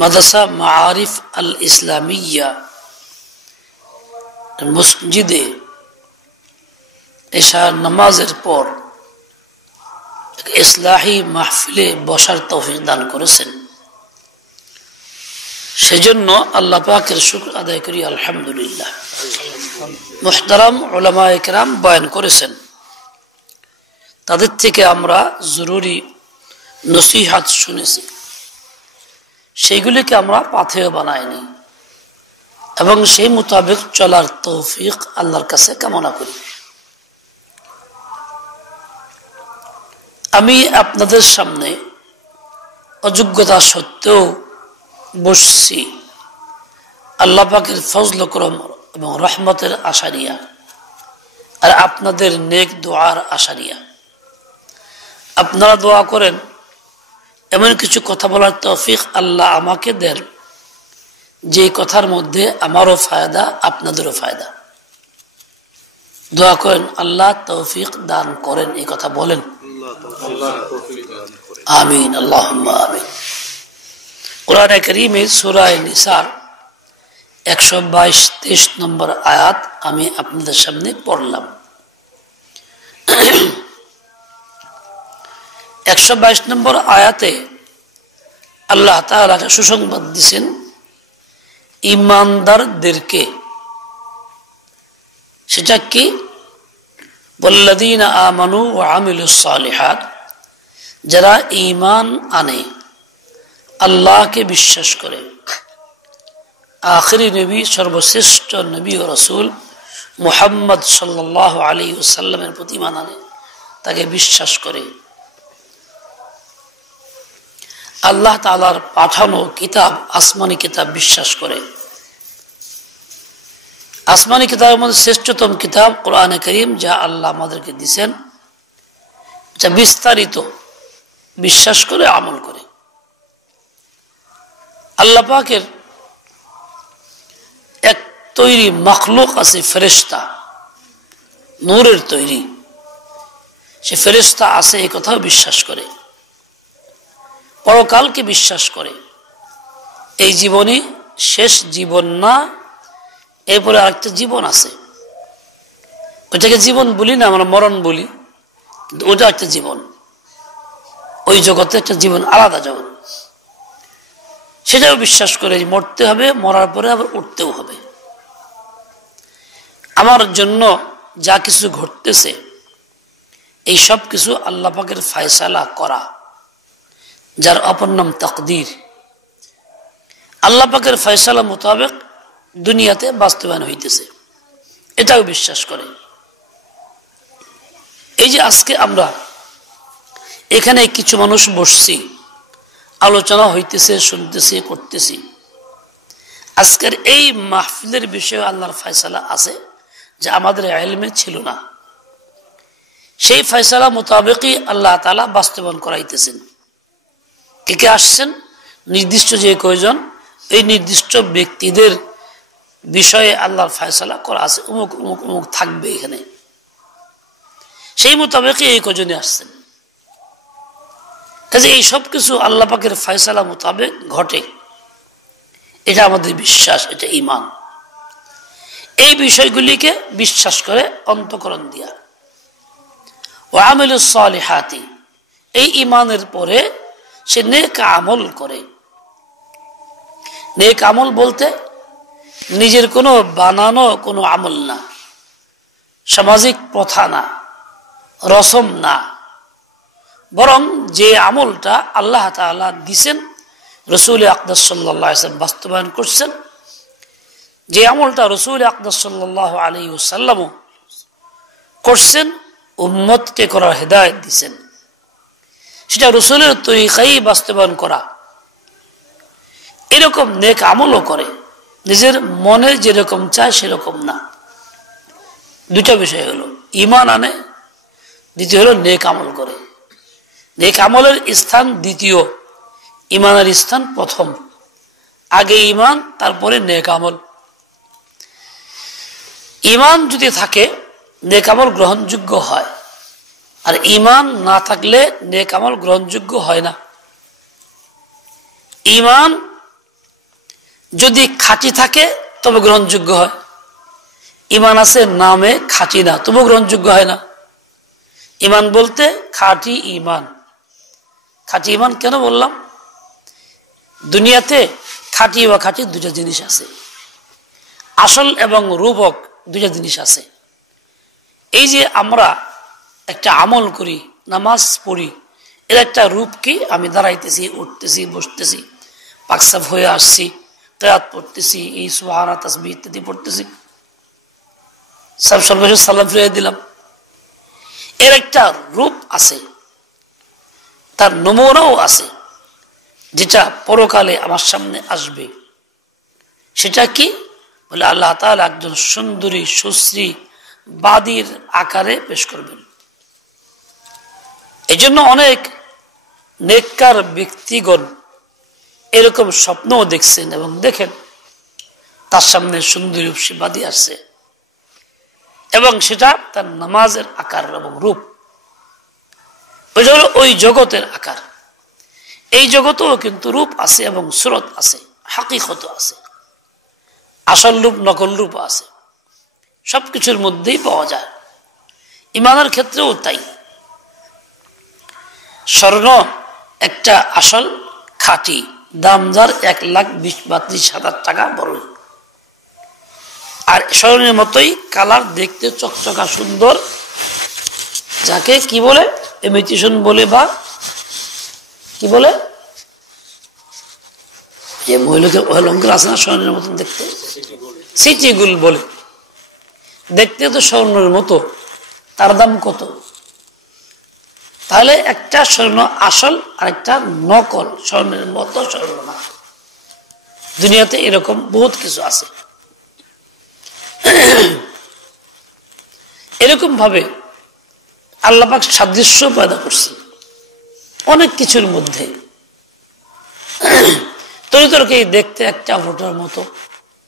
মাদ্রাসা মাআরিফ আল ইসলামিয়া মসজিদে এশা নামাজের পর ইসলাহি মাহফিলে বসার তৌফিক দান করেছেন। সেজন্য আল্লাহ পাকের শুকর আদায় করি আলহামদুলিল্লাহ। মুহতারাম উলামায়ে কেরাম বয়ান করেছেন, তাদের থেকে আমরা জরুরি নসিহত শুনেছি, সেইগুলিকে আমরা পাথেয় বানাইনি এবং সেই মোতাবেক চলার তৌফিক আল্লাহর কাছে কামনা করি। আমি আপনাদের সামনে অযোগ্যতা সত্ত্বেও বসছি আল্লাহ পাকের ফজল করম এবং রহমতের আশা নিয়া, আর আপনাদের নেক দোয়ার আশা নিয়া। আপনারা দোয়া করেন এমন কিছু কথা বলার তৌফিক আল্লাহ আমাকে দেন যে কথার মধ্যে আমারও ফায়দা, আপনাদেরও ফায়দা। দোয়া করেন আল্লাহ তৌফিক দান করেন, এই কথা বলেন আমিন আল্লাহুম্মা আমিন। কোরআনে কারীমে সূরা নিসার 122-23 নম্বর আয়াত আমি আপনাদের সামনে পড়লাম। 122 নম্বর আয়াতে আল্লাহ তাআলা সুসংবাদ দিয়েছেন ঈমানদারদেরকে। সেটা কি? ওয়াল্লাযীনা আমানু ওয়া আমিলুস সালিহাত, যারা ঈমান আনে, আল্লাহকে বিশ্বাস করে, আখিরি নবী সর্বশ্রেষ্ঠ নবী ও রাসূল মুহাম্মদ সাল্লাল্লাহু আলাইহি ওয়াসাল্লামের প্রতি ঈমান আনে, তাকে বিশ্বাস করে, আল্লাহ তাআলার পাঠানো কিতাব, আসমানি কিতাব বিশ্বাস করে। আসমানি কিতাবের মধ্যে শ্রেষ্ঠতম কিতাব কোরআনে কারীম, যা আল্লাহ আমাদেরকে দিয়েছেন, যা বিস্তারিত বিশ্বাস করে আমল করে। আল্লাহ পাকের এক তৈরি মখলুক আছে ফেরেশতা, নূরের তৈরি, সে ফেরেশতা আছে এই কথাও বিশ্বাস করে। পরকালকে বিশ্বাস করে, এই জীবনই শেষ জীবন না, এরপরে আরেকটা জীবন আছে। ওইটাকে জীবন বলি না, আমরা মরণ বলি, কিন্তু ওটা একটা জীবন। ওই জগতে একটা জীবন, আলাদা জগৎ, সেটাও বিশ্বাস করে মরতে হবে, মরার পরে আবার উঠতেও হবে। আমার জন্য যা কিছু ঘটতেছে এই সব কিছু আল্লাহ পাকের ফয়সালা করা, যার অপর নাম তাকদীর। আল্লাহ পাকের ফয়সালা মোতাবেক দুনিয়াতে বাস্তবায়ন হইতেছে, এটাও বিশ্বাস করে। এই যে আজকে আমরা এখানে কিছু মানুষ বসছি, আলোচনা হইতেছে, শুনতেছি, করতেছি, আজকের এই মাহফিলের বিষয়ে আল্লাহর ফয়সালা আছে যা আমাদের ইলমে ছিল না। সেই ফয়সালা মোতাবেকই আল্লাহ তাআলা বাস্তবায়ন করাইতেছেন। কে কে আসছেন? নির্দিষ্ট যে কয়জন, এই নির্দিষ্ট ব্যক্তিদের বিষয়ে আল্লাহর ফয়সালা করা আছে, অমুক অমুক অমুক থাকবে এখানে, সেই মোতাবেকই এই কজনে আসছেন। কাজে এই সব কিছু আল্লাহ পাকের ফয়সালা মোতাবেক ঘটে, এটা আমাদের বিশ্বাস, এটা ঈমান। এই বিষয়গুলিকে বিশ্বাস করে অন্তঃকরণ দিয়া, ওয়া আমিলুস সালিহাতি, এই ঈমানের পরে সে নেক আমল করে। নেক আমল বলতে নিজের কোনো বানানো কোনো আমল না, সামাজিক প্রথা না, রসম না, বরং যে আমলটা আল্লাহ তাআলা দিছেন, রাসূল আকরাম সাল্লাল্লাহু আলাইহি ওয়াসাল্লাম বাস্তবায়ন করছেন, যে আমলটা রাসূল আকরাম সাল্লাল্লাহু আলাইহি ওয়াসাল্লাম করছেন, উম্মতকে করার হেদায়েত দিছেন, সেটা রাসূলের তরিকায় বাস্তবায়ন করা। এরকম নেক আমলও করে, নিজের মনে যেরকম চায় সেরকম না। দুটা বিষয় হলো, ঈমান আনে, দ্বিতীয় হলো নেক আমল করে। নেক আমলের স্থান দ্বিতীয়, ঈমানের স্থান প্রথম। আগে ঈমান, তারপরে নেক আমল। ঈমান যদি থাকে নেক আমল গ্রহণযোগ্য হয়, আর ঈমান না থাকলে নেক আমল গ্রহণযোগ্য হয় না। ঈমান যদি খাঁটি থাকে তবে গ্রহণযোগ্য হয়, ইমান আছে নামে খাঁটি না তবু গ্রহণযোগ্য হয় না। ইমান বলতে খাঁটি ইমান। খাঁটি ইমান কেন বললাম? দুনিয়াতে খাঁটি বা খাঁটি দুটা জিনিস আছে, আসল এবং রূপক দুটা জিনিস আছে। এই যে আমরা একটা আমল করি, নামাজ পড়ি, এর একটা রূপ কি? আমি দাঁড়াইতেছি, উঠতেছি, বসতেছি, পাকসাফ হয়ে আসছি, কিরাত পড়তেছি, এই সুবহানাল্লাহ তাসবিহ ইত্যাদি পড়তেছি, সর্বশেষ সালাম ফিরিয়ে দিলাম। এর একটা রূপ আছে, তার নমুনাও আছে, যেটা পরকালে আমার সামনে আসবে। সেটা কি? বলে আল্লাহ তাআলা একজন সুন্দরী সুশ্রী বাদীর আকারে পেশ করবেন। এই জন্য অনেক নেককার ব্যক্তিগণ এরকম স্বপ্নও দেখছেন এবং দেখেন তার সামনে সুন্দরী বাদী আসছে এবং সেটা তার নামাজের আকার এবং রূপ, ওই জগতের আকার। এই জগতেও কিন্তু রূপ আছে এবং সুরত আছে, হাকিকত আছে, আসল রূপ নকল রূপ আছে, সবকিছুর মধ্যেই পাওয়া যায়। ইমানের ক্ষেত্রেও তাই। স্বর্ণ একটা আসল খাঁটি, দাম যার 1,20,32,000 টাকা বড়, আর স্বর্ণের মতোই কালার, দেখতে চকচকা সুন্দর, যাকে কি বলে ইমিটেশন বলে, বা কি বলে যে মহিলাদের অলঙ্কার আছে না স্বর্ণের মতন দেখতে, সিটি গোল্ড বলে। দেখতে তো স্বর্ণের মতো, তার দাম কত? তাহলে একটা স্বর্ণ আসল আর একটা নকল, স্বর্ণের মতো স্বর্ণ না। দুনিয়াতে এরকম বহুত কিছু আছে। এরকম ভাবে আল্লাহ পাক সাদৃশ্য পয়দা করছেন অনেক কিছুর মধ্যে। তরিতরকারি দেখতে একটা ফোটার মতো,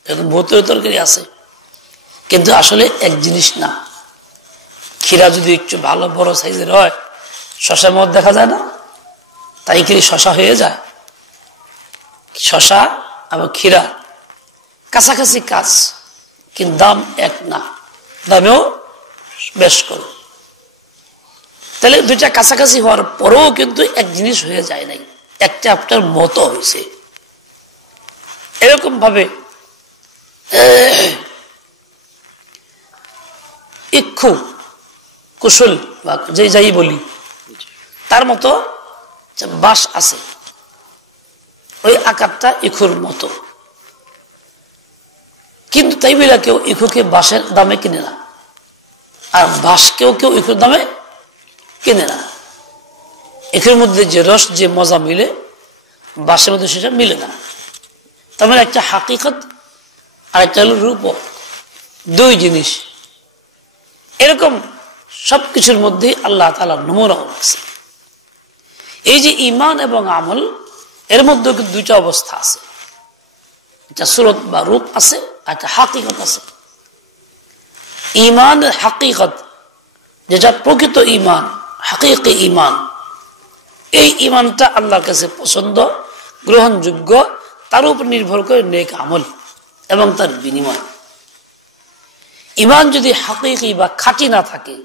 এরকম বহু তরিতরকারি আছে, কিন্তু আসলে এক জিনিস না। ক্ষীরা যদি একটু ভালো বড় সাইজের হয়, শশার মত দেখা যায় না, তাই কি শশা হয়ে যায়? শশা এবং ক্ষীরা কাছাকাছি কাজ, কিন্তু দাম এক না, দামেও বেশ কম। তাহলে দুইটা কাছাকাছি হওয়ার পরেও কিন্তু এক জিনিস হয়ে যায় নাই, একটা আপনার মতো হয়েছে। এরকম ভাবে ইক্ষু কুশল বা যে যাই বলি, তার মতো বাঁশ আছে, ওই আকারটা ইক্ষুর মতো, কিন্তু তাই বলে কেউ ইক্ষুকে বাঁশের দামে কিনে না, আর বাঁশকেও কেউ ইক্ষুর দামে কিনে না। ইক্ষুর মধ্যে যে রস, যে মজা মিলে, বাঁশের মধ্যে সেটা মিলে না। তার মানে একটা হাকিকত আর একটা হলো রূপক, দুই জিনিস। এরকম সবকিছুর মধ্যে আল্লাহ তাআলা নমুনা রাখছে। এই যে ঈমান এবং আমল, এর মধ্যে কিন্তু দুইটা অবস্থা আছে, একটা সুরত বা রূপ আছে, আর একটা হাকিকত আছে। ঈমানের হাকিকত, যেটা প্রকৃত ঈমান, হাকিকি ঈমান, এই ঈমানটা আল্লাহর কাছে পছন্দ, গ্রহণযোগ্য, তার উপর নির্ভর করে নেক আমল এবং তার বিনিময়। ঈমান যদি হাকিকি বা খাঁটি না থাকে,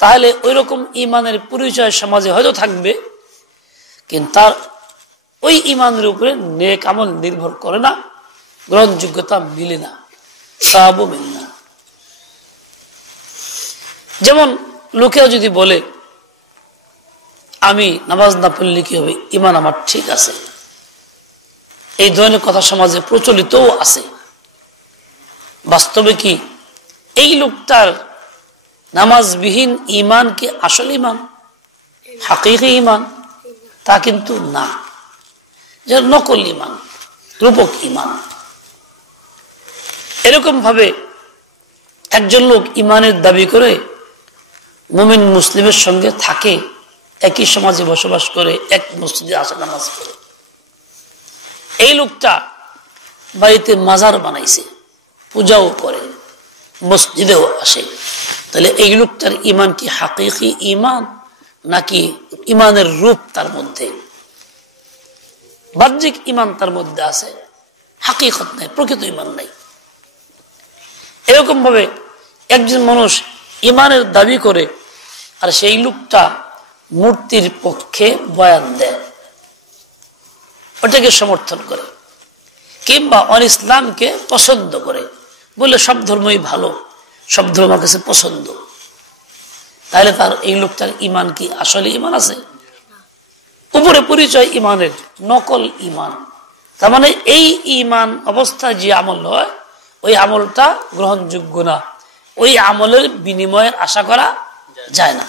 তাহলে ওই রকম ঈমানের পরিচয় সমাজে হয়তো থাকবে, কিন্তু তার ওই ঈমানের উপরে নেক আমল নির্ভর করে না, গ্রহণযোগ্যতা মিলে না, সওয়াবও মিলে না। যেমন লোকেও যদি বলে আমি নামাজ না পড়লে কি হবে, ঈমান আমার ঠিক আছে, এই ধরনের কথা সমাজে প্রচলিতও আছে। বাস্তবে কি এই লোকটার নামাজবিহীন ঈমান কি আসল ঈমান, হাকিকি ঈমান? তা কিন্তু না, যে নকল ঈমান, রূপক ঈমান। এরকম ভাবে একজন লোক ঈমানের দাবি করে মুমিন মুসলিমের সঙ্গে থাকে, একই সমাজে বসবাস করে, এক মসজিদে আসে, নামাজ পড়ে। এই লোকটা বাড়িতে মাজার বানাইছে, পূজাও করে, মসজিদেও আসে, তাহলে এই লোকটার ঈমান কি হাকিকি ঈমান, নাকি ঈমানের রূপ তার মধ্যে? বাহ্যিক ঈমান তার মধ্যে আছে, হাকিকত নাই, প্রকৃত ইমান নাই। এরকম ভাবে একজন মানুষ ইমানের দাবি করে আর সেই লোকটা মূর্তির পক্ষে বয়ান দেয়, ওটাকে সমর্থন করে, কিংবা অন ইসলামকে পছন্দ করে, বলে সব ধর্মই ভালো, সব ধর্ম কাছে পছন্দ, তাহলে তার এই লোকটার ইমান কি আসলে ইমান আছে? উপরে পরিচয় ইমানের, নকল ইমান। তার মানে এই ইমান অবস্থায় যে আমল হয় ওই আমলটা গ্রহণযোগ্য না, ওই আমলের বিনিময়ের আশা করা যায় না।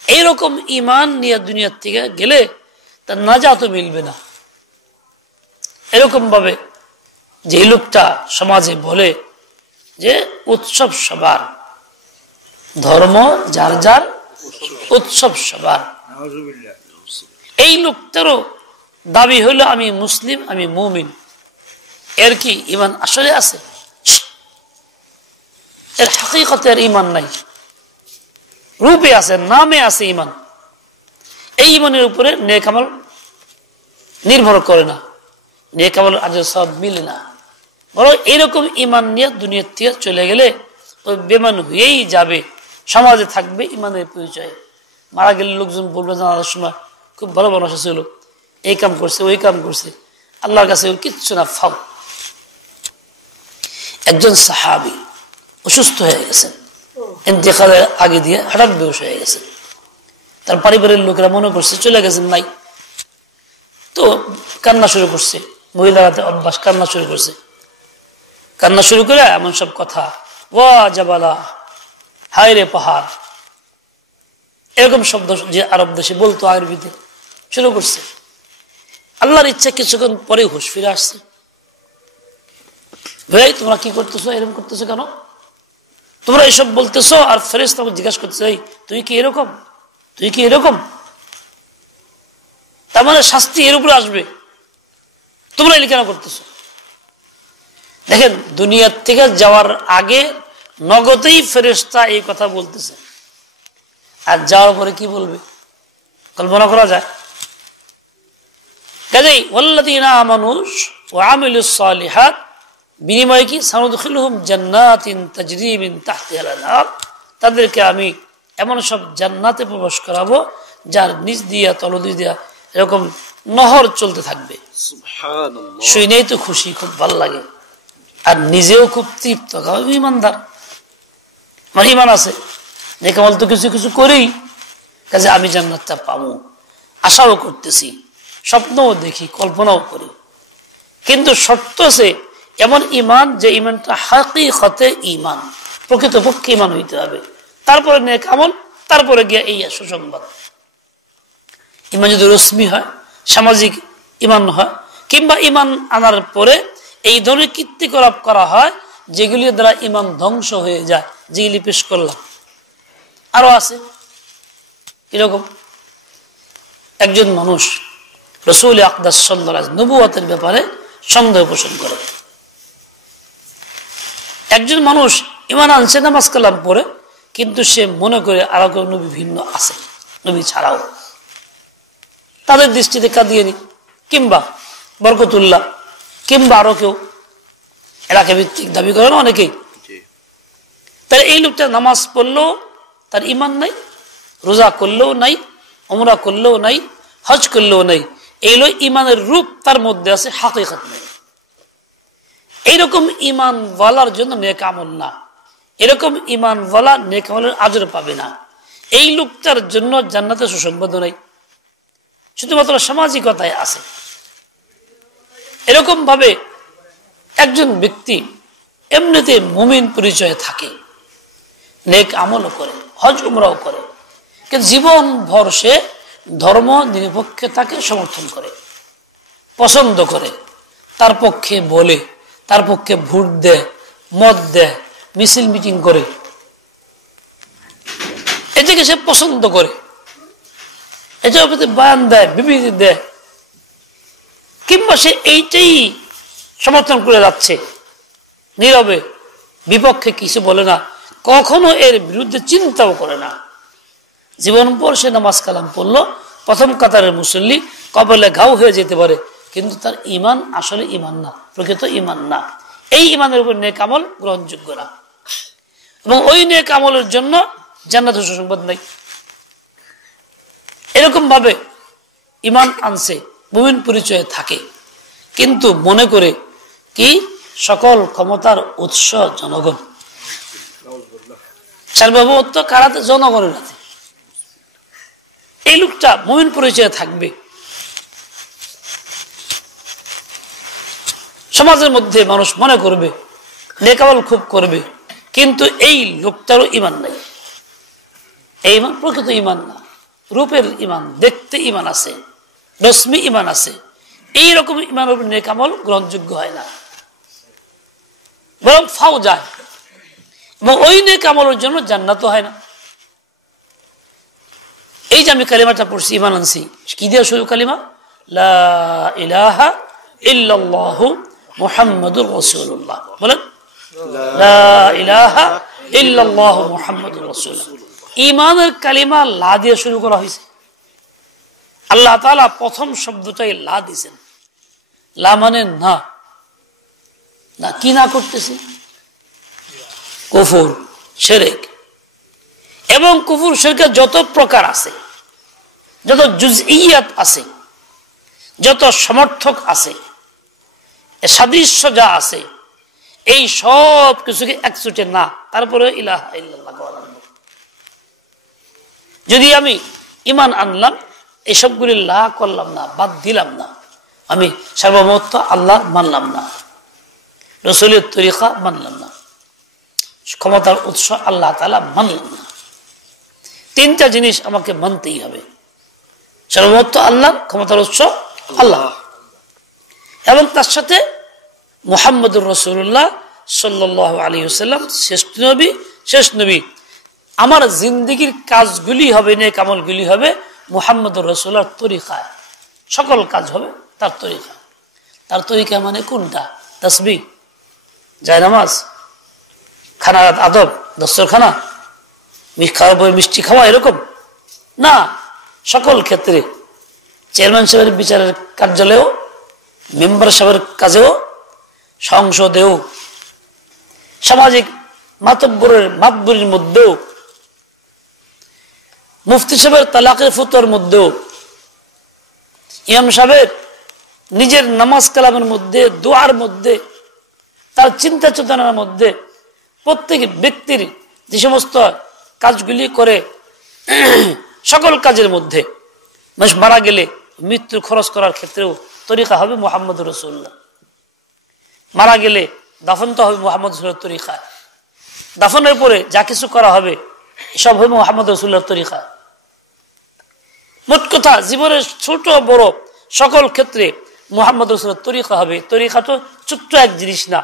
এইরকম ইমান নিয়ে দুনিয়ার থেকে গেলে তার নাজাতও মিলবে না। এরকম ভাবে যে লোকটা সমাজে বলে যে উৎসব সবার, ধর্ম যার যার, উৎসব সবার, এই লোকটারও দাবি হলো আমি মুসলিম, আমি মুমিন, এর কি ইমান আসলে আছে? এর হাকিকতের ইমান নাই, রূপে আছে, নামে আছে ইমান। এই ইমানের উপরে নেক আমল নির্ভর করে না, নেক আমল আজর সব মিলে না। বরং এইরকম ইমান নিয়ে দুনিয়ার থেকে চলে গেলে ওই বেমান হয়েই যাবে, সমাজে থাকবে ইমানের পরিচয়। মারা গেলে লোকজন বলবে জানার সময় খুব ভালো মানুষ ছিল, এই কাম করছে, ওই কাম করছে, আল্লাহর কাছে কিচ্ছু না, ফাও। একজন সাহাবী অসুস্থ হয়ে গেছেন, ইন্তেকালের আগে দিয়ে হঠাৎ বেহুশ হয়ে গেছে। তার পরিবারের লোকেরা মনে করছে চলে গেছেন নাই, তো কান্না শুরু করছে। মহিলারাতে অভ্যাস, কান্না শুরু করছে। কান্না শুরু করে এমন সব কথা, ওয়া জাবালা, হায় রে পাহাড়, এরকম শব্দ যে আরব দেশে বলতো আরবিতে শুরু করছে। আল্লাহর ইচ্ছা কিছুক্ষণ পরে হুঁশ ফিরে আসছে। ভাই তোমরা কি করতেছো, এরকম করতেছো কেন, তোমরা এসব বলতেছো? আর ফেরেশতা জিজ্ঞাসা করতেছে, তুই কি এরকম, তুই কি এরকম? তার মানে শাস্তি এর উপরে আসবে, তোমরা এই কেন করতেছো? দেখেন, দুনিয়ার থেকে যাওয়ার আগে নগদেই ফেরেশতা এই কথা বলতেছে, আর যাওয়ার পরে কি বলবে কল্পনা করা যায়? কাজেই ওয়াল্লাযীনা আমানু ওয়া আমিলুস সালিহাত, বিনিময়ে কি সানুদখিলুহুম জান্নাতিন তাজরি মিন তাহতিহাল আনহার, তাদেরকে আমি এমন সব জান্নাতে প্রবেশ করাবো যার নিচ দিয়া তলদি দিয়া এরকম নহর চলতে থাকবে। সুবহানাল্লাহ, শুনেই তো খুশি, খুব ভালো লাগে, আর নিজেও খুব তৃপ্ত, কারণ ইমানদার, আমার ইমান আছে, নেক আমল তো কিছু কিছু করি, কাজে আমি জান্নাতটা পাবো, আশাও করতেছি, স্বপ্নও দেখি, কল্পনাও করি। কিন্তু শর্ত আছে এমন ইমান যে ইমানটা হাকিকতে ইমান, প্রকৃতপক্ষে ইমান হইতে হবে, তারপরে নেক আমল, তারপরে গিয়ে এই সুসংবাদ। ইমান যদি রশ্মি হয়, সামাজিক ইমান হয়, কিংবা ইমান আনার পরে এই ধরনের কীর্তিকলাপ করা হয় যেগুলির দ্বারা ইমান ধ্বংস হয়ে যায়, যেগুলি পেশ করলাম। আরো আছে এরকম। একজন মানুষ রাসূল আকদাস সাল্লাল্লাহু আলাইহি নবুয়তের ব্যাপারে সন্দেহ পোষণ করে। একজন মানুষ ইমান আনছে নামাজ কালাম পড়ে, কিন্তু সে মনে করে আরো কেউ নবী ভিন্ন আছে, নবী ছাড়াও, তাদের দৃষ্টিতে কাদিয়ানী কিংবা বরকতুল্লাহ কিংবা আরো কেউ, এলাকা ভিত্তিক দাবি করে না অনেকেই। তাহলে এই লোকটা নামাজ পড়লেও তার ইমান নাই, রোজা করলেও নাই, উমরা করলেও নাই, হজ করলেও নাই, এইগুলো ইমানের রূপ তার মধ্যে আছে, হাকিকত নেই। এইরকম ইমান ওয়ালার জন্য নেক আমল না, এরকম ইমান ওয়ালা নেক আমলের আজর পাবে না। এই লোকটার জন্য জান্নাতে সুসংবাদ নাই, শুধুমাত্র সামাজিকতায় আছে। এরকম ভাবে একজন ব্যক্তি এমনিতে মুমিন পরিচয়ে থাকে, নেক আমলও করে, হজ উমরাও করে, কিন্তু জীবন ভর সে ধর্ম নিরপেক্ষতাকে সমর্থন করে, পছন্দ করে, তার পক্ষে বলে, তার পক্ষে ভোট দেয়, মত দেয়, মিছিল মিটিং করে, এটাকে সে পছন্দ করে, এটার প্রতি বয়ান দেয়, বিবৃতি দেয়, কিংবা সে এইটাই সমর্থন করে যাচ্ছে নীরবে, বিপক্ষে কিছু বলে না, কখনো এর বিরুদ্ধে চিন্তাও করে না। জীবন পর সে নামাজ কালাম পড়লো, প্রথম কাতারের মুসল্লি, কপালে ঘাও হয়ে যেতে পারে, কিন্তু তার ইমান আসলে ইমান না, প্রকৃত ইমান না। এই ইমানের উপর নেক আমল গ্রহণযোগ্য না, এবং ওই নেক আমলের জন্য জান্নাতের সুসংবাদ নাই। এরকম ভাবে ইমান আনছে, মুমিন পরিচয়ে থাকে, কিন্তু মনে করে কি সকল ক্ষমতার উৎস জনগণ, সার্বভৌমত্ব কারাতে জনগণের হাতে। এই লোকটা মুমিন পরিচয়ে থাকবে, সমাজের মধ্যে মানুষ মনে করবে, নেক আমল খুব করবে, কিন্তু এই লোকটারও ইমান নাই। এই ইমান প্রকৃত ইমান না, রূপের ইমান, দেখতে ইমান আছে, রশ্মি ইমান আছে। এইরকম ইমান নেক আমল গ্রহণযোগ্য হয় না, বরং ফাও যায়, এবং ওই নেক আমলের জন্য জান্নাত হয় না। এই যে আমি কালিমাটা পড়ছি, ইমান আনছি, কি দিয়ে শুরু কালিমা? লা ইলাহা ইল্লাল্লাহু মুহাম্মাদুর রাসূলুল্লাহ। বলেন লা ইলাহা ইল্লাল্লাহু মুহাম্মাদুর রাসূলুল্লাহ। ইমানের কালিমা লা দিয়ে শুরু করা হয়েছে। আল্লাহ তাআলা প্রথম শব্দটাই লা দিয়েছেন। লা মানে না, না কি না করতেছি? কুফর, শিরক। এবং কুফর শিরকের যত প্রকার আছে, যত জুজইয়াত আছে, যত সমর্থক আছে, সাদৃশ্য যা আছে, এই সব কিছুকে একচুটে না, তারপরে ইলাহা ইল্লাল্লাহ। যদি আমি ইমান আনলাম, এসবগুলি লা করলাম না, বাদ দিলাম না, আমি সার্বভৌমত্ব আল্লাহ মানলাম না, রাসূলের তরিকা মানলাম না, ক্ষমতার উৎস আল্লাহ তাআলা মানলাম না, তিনটা জিনিস আমাকে মানতেই হবে। সার্বভৌমত্ব আল্লাহ, ক্ষমতার উৎস আল্লাহ, এবং তার সাথে মুহাম্মদুর রাসূলুল্লাহ সাল্লাল্লাহু আলাইহি ওয়াসাল্লাম শ্রেষ্ঠ নবী, শেষ নবী। আমার জিন্দেগির কাজগুলি হবে, নেক আমলগুলি হবে মুহাম্মদুর রাসূলুল্লাহর তরিকায়, সকল কাজ হবে তার তরিকা। তার তরিকা মানে কোনটা? তাসবিহ, জায়নামাজ, খানা আদব, দস্তরখানা, মিষ্টি খাওয়া, এরকম না। সকল ক্ষেত্রে চেয়ারম্যান সাহেবের বিচারের কার্যালয়েও, মেম্বার সাহেবের কাজেও, সংসদেও, সামাজিক মাতব্বরের মধ্যেও, মুফতি সাহেবের তালাকের ফতোয়ার মধ্যেও, ইমাম সাহেবের নিজের নামাজ কালামের মধ্যে, দোয়ার মধ্যে, তার চিন্তা চেতনার মধ্যে, প্রত্যেক ব্যক্তির যে সমস্ত কাজগুলি করে, সকল কাজের মধ্যে, মানুষ মারা গেলে মৃত্যু খরচ করার ক্ষেত্রেও তরিকা হবে মুহাম্মদুর রাসূলুল্লাহ। মারা গেলে দাফন তো হবে মুহাম্মদ রাসূলের তরিকা। দাফনের পরে যা কিছু করা হবে সব হবে মুহাম্মদ রাসূলুল্লাহর তরিকা। মোট কথা জীবনের ছোট বড় সকল ক্ষেত্রে মুহাম্মদ রাসূলের তরিকা হবে। তরিকা তো ছোট্ট এক জিনিস না,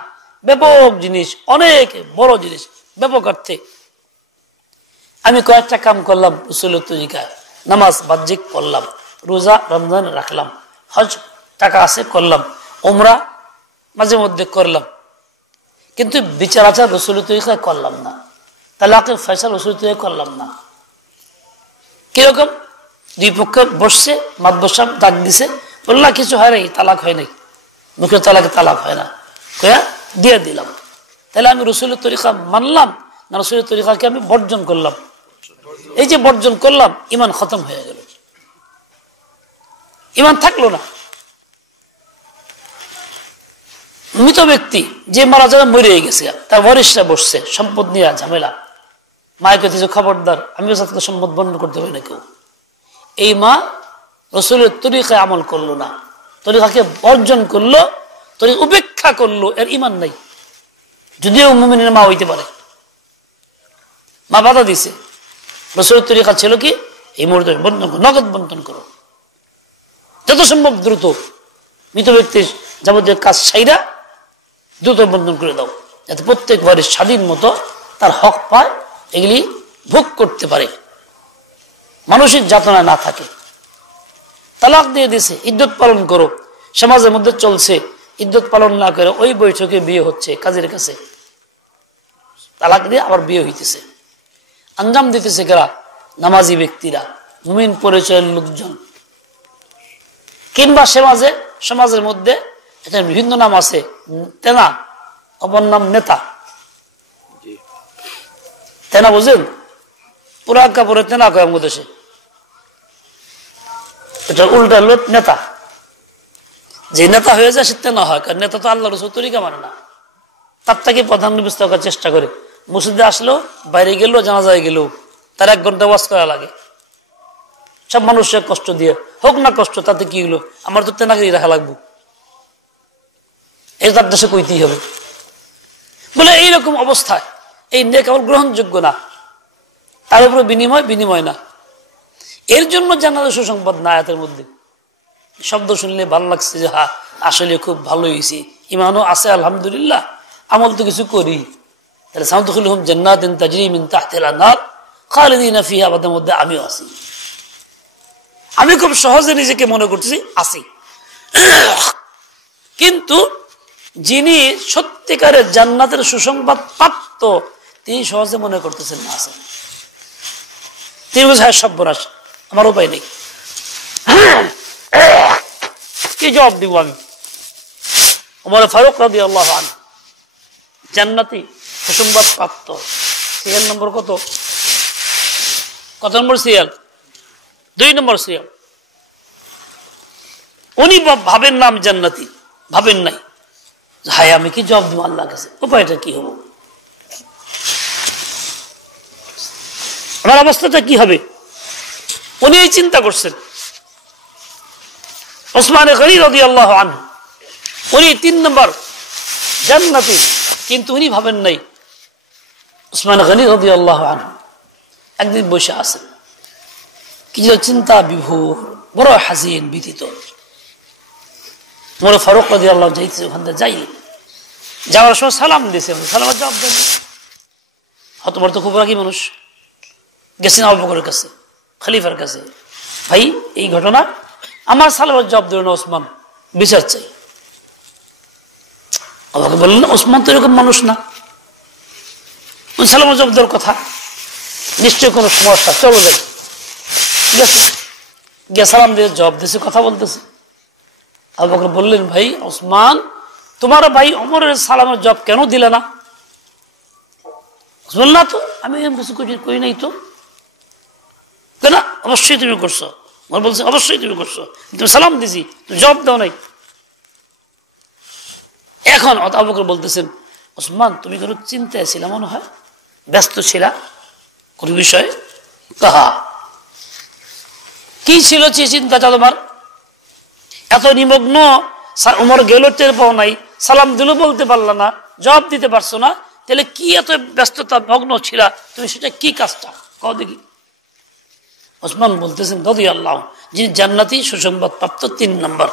ব্যাপক জিনিস, অনেক বড় জিনিস, ব্যাপক অর্থে। আমি কয়েকটা কাম করলাম রাসূলের তরিকায়, নামাজ বাহ্যিক পড়লাম, রোজা রমজান রাখলাম, হজ টাকা আছে করলাম, উমরা মাঝে মধ্যে করলাম, কিন্তু বিচার আচার রাসূলের তরিকায় করলাম না, তালাকের ফয়সালা রাসূলের তরিকায় করলাম না। কিরকম? দুই পক্ষ বসছে, মাদ্রাসা ডাক দিছে, বললা কিছু হয় নাই, তালাক হয় নাই, মুখের তালাকে তালাক হয় না, কয়া দিয়ে দিলাম। তাহলে আমি রাসূলের তরিকা মানলাম না রাসূলের তরিকাকে আমি বর্জন করলাম? এই যে বর্জন করলাম, ইমান খতম হয়ে গেল, ইমান থাকলো না। মৃত ব্যক্তি যে মারা যাবে, মরে গেছে, তার ওয়ারিশরা বসছে, সম্পদ নিয়ে ঝামেলা, মায়ের কাছে খবরদার আমি সাথে সম্পদ বন্ধ করতে পারি না কেউ। এই মা রাসূলের তরিকায় আমল করলো না, তরিকাকে বর্জন করলো, তরিকা উপেক্ষা করলো, এর ইমান নাই। যদিও মুমিনের মা হইতে পারে, মা বাধা দিছে, রাসূলের তরিকা ছিল কি এই মুহূর্তে বন্ধন করো, নগদ বন্ধন করো, যত সম্ভব দ্রুত মৃত ব্যক্তির যাবতীয় কাজ সাইরা দ্রুত বন্ধন করে দাও, যাতে প্রত্যেক ঘরের স্বাধীন মতো তার হক পায়, এগুলি ভোগ করতে পারে, মানসিক যাতনা না থাকে। তালাক দিয়ে দিছে, ইদ্যত পালন করো, সমাজের মধ্যে চলছে, ইদ্যত পালন না করে ওই বৈঠকে বিয়ে হচ্ছে কাজের কাছে, তালাক দিয়ে আবার বিয়ে হইতেছে। আঞ্জাম দিতেছে কারা? নামাজি ব্যক্তিরা, মুমিন পরিচয়ের লোকজন, কিংবা সমাজে সমাজের মধ্যে এটা বিভিন্ন নাম আছে, তেনা, অপর নাম নেতা। তেনা বুঝেন? পুরা কাপড়ে তেনা কয় আমাদের দেশে, এটা উল্টা হলো নেতা। যে নেতা হয়ে যায় সে তেনা হয়, কারণ নেতা তো আল্লাহ রসুল তরিকা মানে না, তার থেকে প্রধান ব্যবস্থা করার চেষ্টা করে। মসজিদে আসলো, বাইরে গেল, জানাজায় গেল, তার 1 ঘন্টা ওয়াজ করা লাগে, সব মানুষের কষ্ট দিয়ে হোক না কষ্ট, তাতে কি হলো, আমার তো তেনাগিরি রাখা লাগবো, এই তার দেশে কইতেই হবে বলে। এইরকম অবস্থায় এই নেক আমল গ্রহণযোগ্য না, তার উপরে বিনিময় না। এর জন্য জান্নাতের সুসংবাদ না আয়াতের মধ্যে। শব্দ শুনলে ভালো লাগছে যে হ্যাঁ আসলে খুব ভালো হয়েছে, ইমানও আছে আলহামদুলিল্লাহ, আমল তো কিছু করি, তাহলে সাউদুখুলহুম জান্নাতিন তাজরি মিন তাহতিল আনহার খালিদিনা ফিহা আবাদার মধ্যে আমিও আছি। আমি খুব সহজে নিজেকে মনে করতেছি আছি, কিন্তু যিনি সত্যিকারের জান্নাতের সুসংবাদ প্রাপ্ত তিনি সহজে মনে করতেছেন না আছেন। তিনি বলছেন হ্যাঁ সর্বনাশ, আমার উপায় নেই, কি জবাব দিব আমি? ওমর ফারুক রাদিয়াল্লাহু আনহু জান্নাতি সুসংবাদ প্রাপ্ত, সিরিয়াল নম্বর কত নম্বর সিরিয়াল? 2 নম্বর সিরিয়াল। উনি ভাবেন না আমি জান্নাতি, ভাবেন নাই, হায় আমি কি জবাব দিব আল্লাহর কাছে, উপায়টা কি হবো, আমার অবস্থাটা কি হবে? উনি এই চিন্তা করছেন। ওসমান গনি রাদিয়াল্লাহু আনহু উনি 3 নম্বর জান্নাতি, কিন্তু উনি ভাবেন নাই। ওসমান গনি রাদিয়াল্লাহু আনহু একদিন বসে আছেন, কিছু চিন্তা বিভোর, বড় হাজিন ব্যথিত। ওমর ফারুক রাদিয়াল্লাহু যাইতেছে, ওখান থেকে যাওয়ার সময় সালাম দিয়েছে, সালামের জবাব দেন। তোমার তো খুব রাগী মানুষ, গেছেন আবু বকরের কাছে, খলিফার কাছে, ভাই এই ঘটনা, আমার সালামের জবাব দিল না ওসমান, বিচার চাই। আমাকে বললেন ওসমান তো এরকম মানুষ না, ওই সালামের জবাব দেওয়ার কথা, নিশ্চয়ই কোনো সমস্যা, চলো যাই। গেছে, গিয়ে সালাম দিয়ে জবাব দিয়েছে, কথা বলতেছে। আবু বকর বললেন ভাই ওসমান, তোমার ভাই ওমরের সালামের জবাব কেন দিলে না? ওসমান না তো, আমি এরকম কিছু করি নাই তো। কেন? অবশ্যই তুমি করছো। ওমর বলছে অবশ্যই তুমি করছো, তুমি সালাম দিছি, তুমি জবাব দাও নাই। এখন আবু বকর বলতেছেন ওসমান তুমি কোনো চিন্তায় ছিলা মনে হয়, ব্যস্ত ছিলা কোন বিষয়ে? কাহা কি ছিল যে চিন্তাটা তোমার? এত নিমগ্ন, ওমর গেল টের পাও নাই, সালাম দিল বলতে পারলা না, জবাব দিতে পারছো না, তাহলে কি এত ব্যস্ততা মগ্ন ছিলা তুমি, সেটা কি কাজটা কও দেখি। ওসমান বলতেছেন রাদিয়াল্লাহু, যিনি জান্নাতি সুসংবাদ প্রাপ্ত 3 নম্বর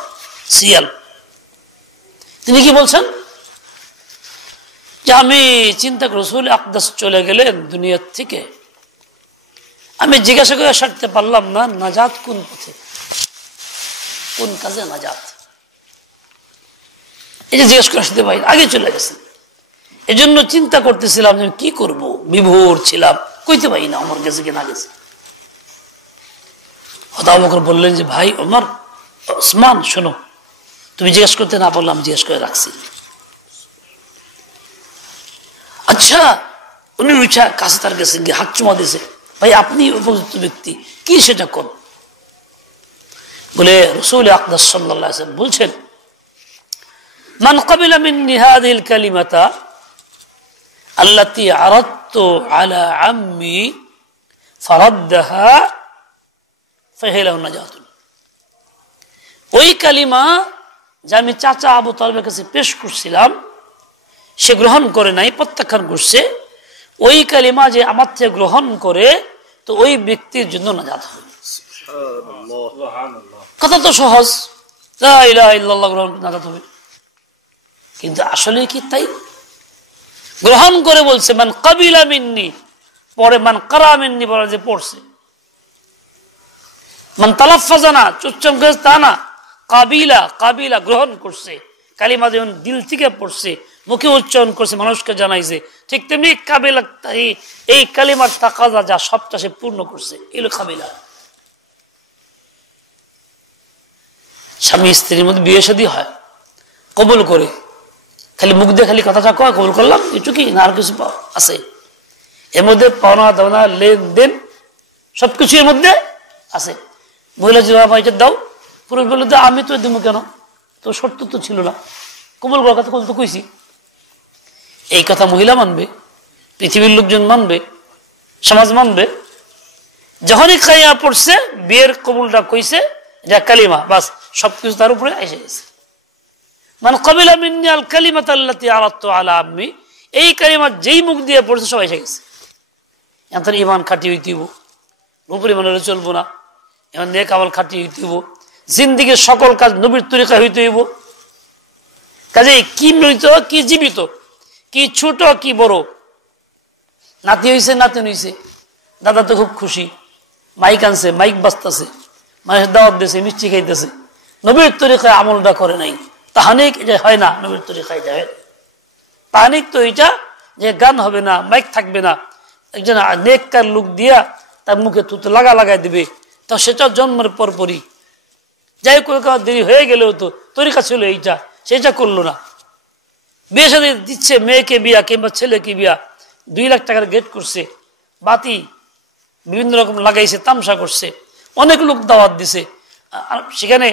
সিয়াল, তিনি কি বলছেন যে আমি চিন্তা করি রাসূল আকদাস চলে গেলেন দুনিয়ার থেকে, আমি জিজ্ঞাসা করে সারতে পারলাম না নাজাত কোন পথে, কোন কাজে নাজাত, এই যে জিজ্ঞেস করে আসতে পারি, আগে চলে গেছেন। এই জন্য চিন্তা করতেছিলাম যে কি করব, বিভোর ছিলাম, কইতে পারি না ওমর গেছে কি না গেছে। আবু বকর বললেন যে ভাই ওমর, ওসমান শোনো, তুমি জিজ্ঞেস করতে না বললাম, জিজ্ঞেস করে রাখছি। আচ্ছা, উনি উঠা কাছে তার কাছে গিয়ে হাত চুমা দিয়েছে, ভাই আপনি উপযুক্ত ব্যক্তি, কি সেটা কোন? বলে রাসূল আকদাস সাল্লাল্লাহু আলাইহি ওয়াসাল্লাম বলছেন মান ক্বাবিলা মিন্নি হাযিহিল কালিমাতা আল্লাতী আরাদতু আলা আম্মি ফারাদ্দাহা ফাহিয়া লাহু নাজাতুন। ওই কালিমা যা আমি চাচা আবু তালেবের কাছে পেশ করছিলাম, সে গ্রহণ করে নাই, প্রত্যাখ্যান করছে, ওই কালিমা যে আমার থেকে গ্রহণ করে তো ওই ব্যক্তির জন্য নাজাত হবে। কথা তো সহজ, লা ইলাহা ইল্লাল্লাহ গ্রহণ করে নাজাত হবে, কিন্তু আসলে কি তাই? গ্রহণ করে বলছে মান ক্বাবিলা মিন্নি, পরে মান ক্বারা মিন্নি বলা যে পড়ছে, মান তালাফফাযা না, উচ্চারণ করেছে তা না, কাবিলা গ্রহণ করছে, কালিমা যখন দিল থেকে পড়ছে, মুখে উচ্চারণ করছে, মানুষকে জানাইছে, ঠিক তেমনি কাবিলা, এই কালিমার তাকাজা যা সবটা সে পূর্ণ করছে, এলো কাবিলা। স্বামী স্ত্রীর মধ্যে বিয়ে শাদী হয়, কবুল করে, খালি মুখ দিয়ে খালি কথাটা কয় কবুল করলাম, একটু কি না আর কিছু আছে এর মধ্যে? পাওনা দাওনা লেনদেন সবকিছু এর মধ্যে আছে। মহিলা যে বাবা এটা দাও, পুরুষ বললো আমি তো দিব কেন, তো শর্ত তো ছিল না, কবুল করার কথা তো কইছি। এই কথা মহিলা মানবে, পৃথিবীর লোকজন মানবে, সমাজ মানবে? যখনই খাইয়া পড়ছে বিয়ের কবুলটা কইছে, যা কালিমা, বাস সবকিছু তার উপরে এসে গেছে। মানে কবিলা মিন্নি আল কালিমাত আল্লাতী আরাদতু আলা আম্মি, এই কালিমা যেই মুখ দিয়ে পড়ছে সব এসে গেছে। এখন ইমান খাটি হইতে হইব, উপরে মনে চলবো না, এখন নেক আমল খাটি হইতে হইব, জিন্দিগির সকল কাজ নবীর তরিকা হইতে হইব। কাজে কি মৃত কি জীবিত, কি ছোট কি বড়, নাতি হইছে নাতি হইছে, দাদা তো খুব খুশি, মাইক আনছে, মাইক বাজতেছে, মানুষের দাওয়াত দিয়েছে, মিষ্টি খাইতেছে, নবীর তরিকায় আমলটা করে নাই, তাহানিক এটা হয় না। নবীর তরিকায় যায় তাহানিক তো এটা যে গান হবে না, মাইক থাকবে না, একজন নেককার লোক দিয়া তার মুখে তুতে লাগাই দিবে, তা সেটা জন্মের পরপরই যাই করে দেরি হয়ে গেলেও তো তরিকা ছিল এইটা, সেটা করলো না। বিয়ে সাথে দিচ্ছে, মেয়েকে বিয়া কিংবা ছেলেকে বিয়া, 2 লাখ টাকার গেট করছে, বাতি বিভিন্ন রকম লাগাইছে, তামসা করছে, অনেক লোক দাওয়াত দিছে, সেখানে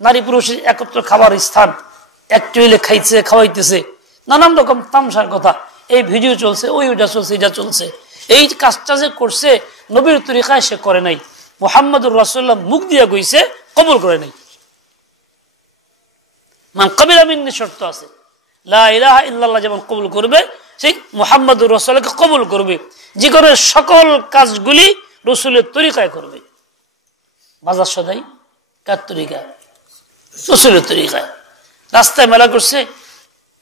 নারী পুরুষের একত্র খাবার স্থান, এক টেবিলে খাইছে, খাওয়াইতেছে, নানান রকম তামসার কথা, এই ভিডিও চলছে, ওইটা চলছে, এটা চলছে। এই কাজটা যে করছে নবীর তরিকায় সে করে নাই, মুহাম্মদুর রাসূলুল্লাহ মুখ দিয়া কইছে, কবুল করে নাই। মান কবিলা মিন্নি শর্ত আছে, লা ইলাহা ইল্লাল্লাহ যেমন কবুল করবে, ঠিক মুহাম্মদুর রাসূলকে কবুল করবে, যে করে সকল কাজগুলি রাসূলের তরিকায় করবে। বাজার সদাই কার তরিকায়? রাসূলের তরিকায়। রাস্তায় মেলা করছে,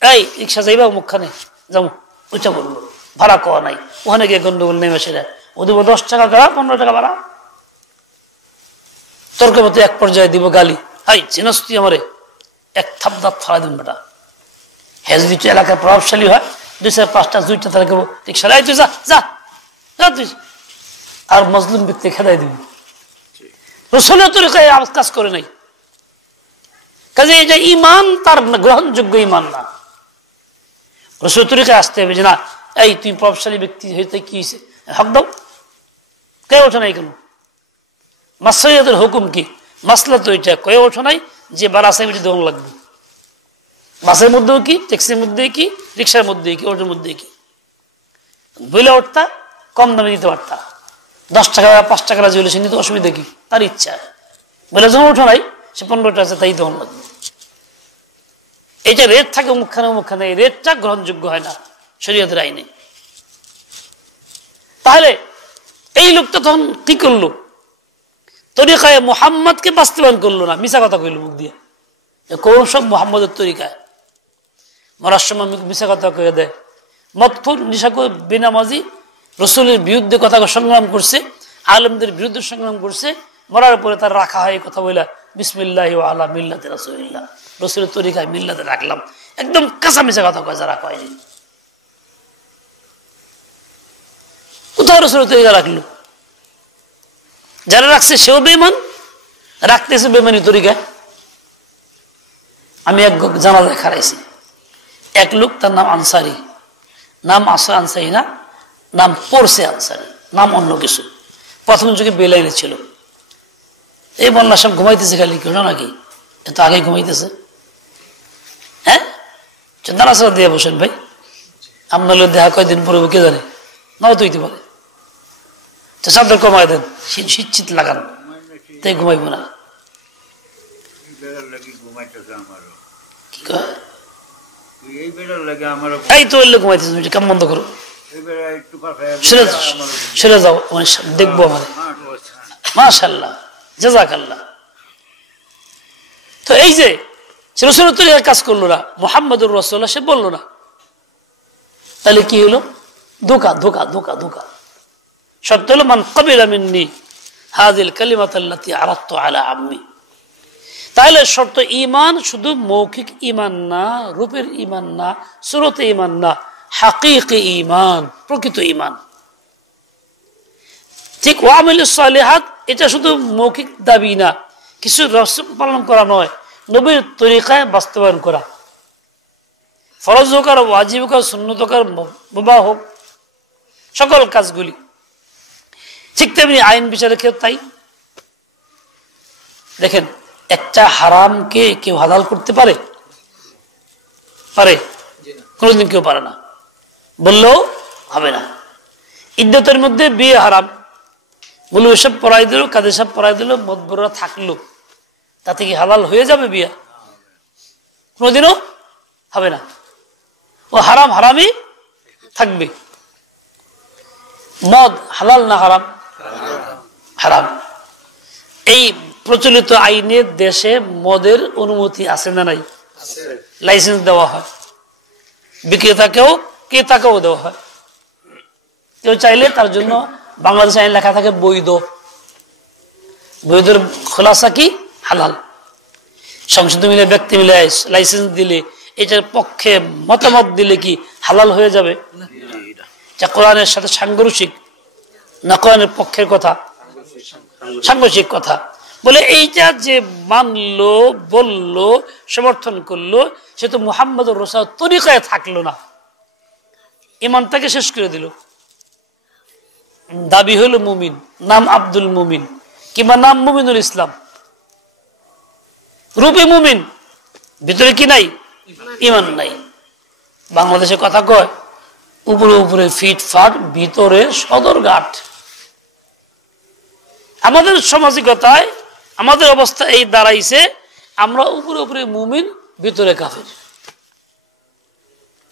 এই রিক্সা যাইবা মুখখানে যাও, ওইটা বললো, ভাড়া কওয়া নাই, ওখানে গিয়ে গন্ডগোল নেমে সেটা ও দিব 10 টাকা ভাড়া, 15 টাকা ভাড়া, তর্ক মতো এক পর্যায়ে দিব গালি, হাই চিনস তুই আমারে, এক থাপ দাঁত ফাড়া দিন বেটা। হ্যাঁ যদি এলাকার প্রভাবশালী হয়, 2-4-5টা 2টা তারা কেবো রিক্সা, তুই যা যা যা তুই, আর মজলুম ব্যক্তি খেদাই দিবি। রাসূলের তরিকায় কাজ করে নাই, কাজে এটা ইমান তার গ্রহণযোগ্য ইমান না। রাসূলের তরিকায় আসতে হবে যে না, এই তুই প্রভাবশালী ব্যক্তি হইতে কি হয়েছে, হক দাও, কে ওঠে নাই কেন? মাসলাতের হুকুম কি? মাসলা তো এটা কয়ে ওঠে নাই যে বারাসাই বেশি দোকান লাগবে, বাসের মধ্যেও কি, ট্যাক্সির মধ্যে কি, রিক্সার মধ্যে কি, ওটার মধ্যে কি, বইলে উঠতা কম দামে দিতে পারতা, 10 টাকা 5 টাকা রাজি হলে সে নিতে অসুবিধা কি, তার ইচ্ছা। বলে যখন ওঠো নাই, সে 15টা আছে তাই দোকান লাগবে। এটা রেট থাকে মুখখানে মুখখানে, এই রেটটা গ্রহণযোগ্য হয় না শরীয়তের আইনে। তাহলে এই লোকটা তখন কি করলো? তরিকায় মুহাম্মদকে বাস্তবায়ন করলো না, মিছা কথা কইল মুখ দিয়ে, কোন সব মুহাম্মদের তরিকায়। মরার সময় মিছা কথা কয়ে দেয়, মতখোর নিশাখোর বেনামাজি রাসূলের বিরুদ্ধে কথা সংগ্রাম করছে, আলেমদের বিরুদ্ধে সংগ্রাম করছে, মরার পরে তার রাখা হয় কথা বলে বিসমিল্লাহি ওয়া আলা মিল্লাতি রাসূলিল্লাহ, রাসূলের তরিকায় মিল্লাতে রাখলাম, একদম কাঁচা মিছা কথা কয় যারা কয়। কোথায় রাসূলের তরিকা রাখলো? যারা রাখছে সেও বেঈমান, রাখতেছে বেঈমানি তরিকায়। আমি এক জানাজায় খারাইছি, এক লোক, তার নাম আনসারি, নাম আনসারি না, নাম পড়ছে আনসারি, নাম অন্য কিছু, প্রথম যুগে বেলাইনে ছিল। এই বন্যা সব ঘুমাইতেছে, খালি কেউ নাকি এত আগে ঘুমাইতেছে। হ্যাঁ, চন্দানা দিয়ে বসেন ভাই, আপনার দেখা কয়দিন পরে কে জানে, নাও তো হইতে পারে। তো চাদর কমাই দেন, শীত শীত লাগান, তাই ঘুমাইব না। এই তো ঘুমাইতেছে, কাম বন্ধ করো, সেরে যাও, দেখবো আমাদের। মাশাআল্লাহ, জাযাকাল্লাহ। তো এই যে রাসূলের তরিকায় কাজ করলো না, মুহাম্মদুর রাসূলুল্লাহ সে বললো না, তাহলে কি হলো? ধোঁকা ধোঁকা ধোঁকা ধোঁকা। শর্ত হলো মান ক্বাবিলা মিন্নি হাযিল কালিমাতাল্লাতী আরাদতু আলা আম্মি। তাহলে শর্ত ঈমান শুধু মৌখিক ঈমান না, রূপের ঈমান না, সুরতে ঈমান না, হাকীকি ঈমান, প্রকৃত ঈমান। ঠিক ওয়া আমিলুস সালিহাত, এটা শুধু মৌখিক দাবি না, কিছু রসম পালন করা নয়, নবীর তরিকায় বাস্তবায়ন করা, ফরজ হোক আর ওয়াজিব হোক আর সুন্নত হোক আর মুবাহ হোক, সকল কাজগুলি। ঠিক তেমনি আইন বিচারের ক্ষেত্রে তাই। দেখেন, একটা হারামকে কেউ হালাল করতে পারে? পারে? কোনোদিন কেউ পারে না, বললেও হবে না। ইদ্যতের মধ্যে বিয়ে হারাম, বলে ওইসব পড়াই দিল, কাদের সব পড়াই দিল, মতবররা থাকলো, তাতে কি হালাল হয়ে যাবে বিয়া? কোনোদিনও হবে না, ও হারাম হারামই থাকবে। মদ হালাল না হারাম? হারাম। এই প্রচলিত আইনের দেশে মদের অনুমতি আছে না নাই? লাইসেন্স দেওয়া হয়, বিক্রেতাকেও ক্রেতাকেও দেওয়া হয়। কেউ চাইলে তার জন্য বাংলাদেশে আইন লেখা থাকে বৈধ। বৈধের খোলাসা কি? হালাল। সংসদ মিলে, ব্যক্তি মিলে লাইসেন্স দিলে, এটার পক্ষে মতামত দিলে কি হালাল হয়ে যাবে? যা কোরআনের সাথে সাংঘর্ষিক না, কোরআনের পক্ষের কথা, সাংঘর্ষিক কথা। বলে এইটা যে মানলো, বললো, সমর্থন করলো, সে তো মুহাম্মদ রাসূল তরিকায় থাকলো না, ইমানটাকে শেষ করে দিল। দাবি হলো মুমিন, নাম আব্দুল মুমিন কিংবা নাম মুমিনুল ইসলাম, রূপে মুমিন, ভিতরে কি নাই? ইমান নাই। বাংলাদেশে কথা কয় উপরে উপরে ফিটফাট, ভিতরে সদরঘাট। আমাদের সামাজিকতায় আমাদের অবস্থা এই দাঁড়াইছে, আমরা উপরে উপরে মুমিন, ভিতরে কাফের।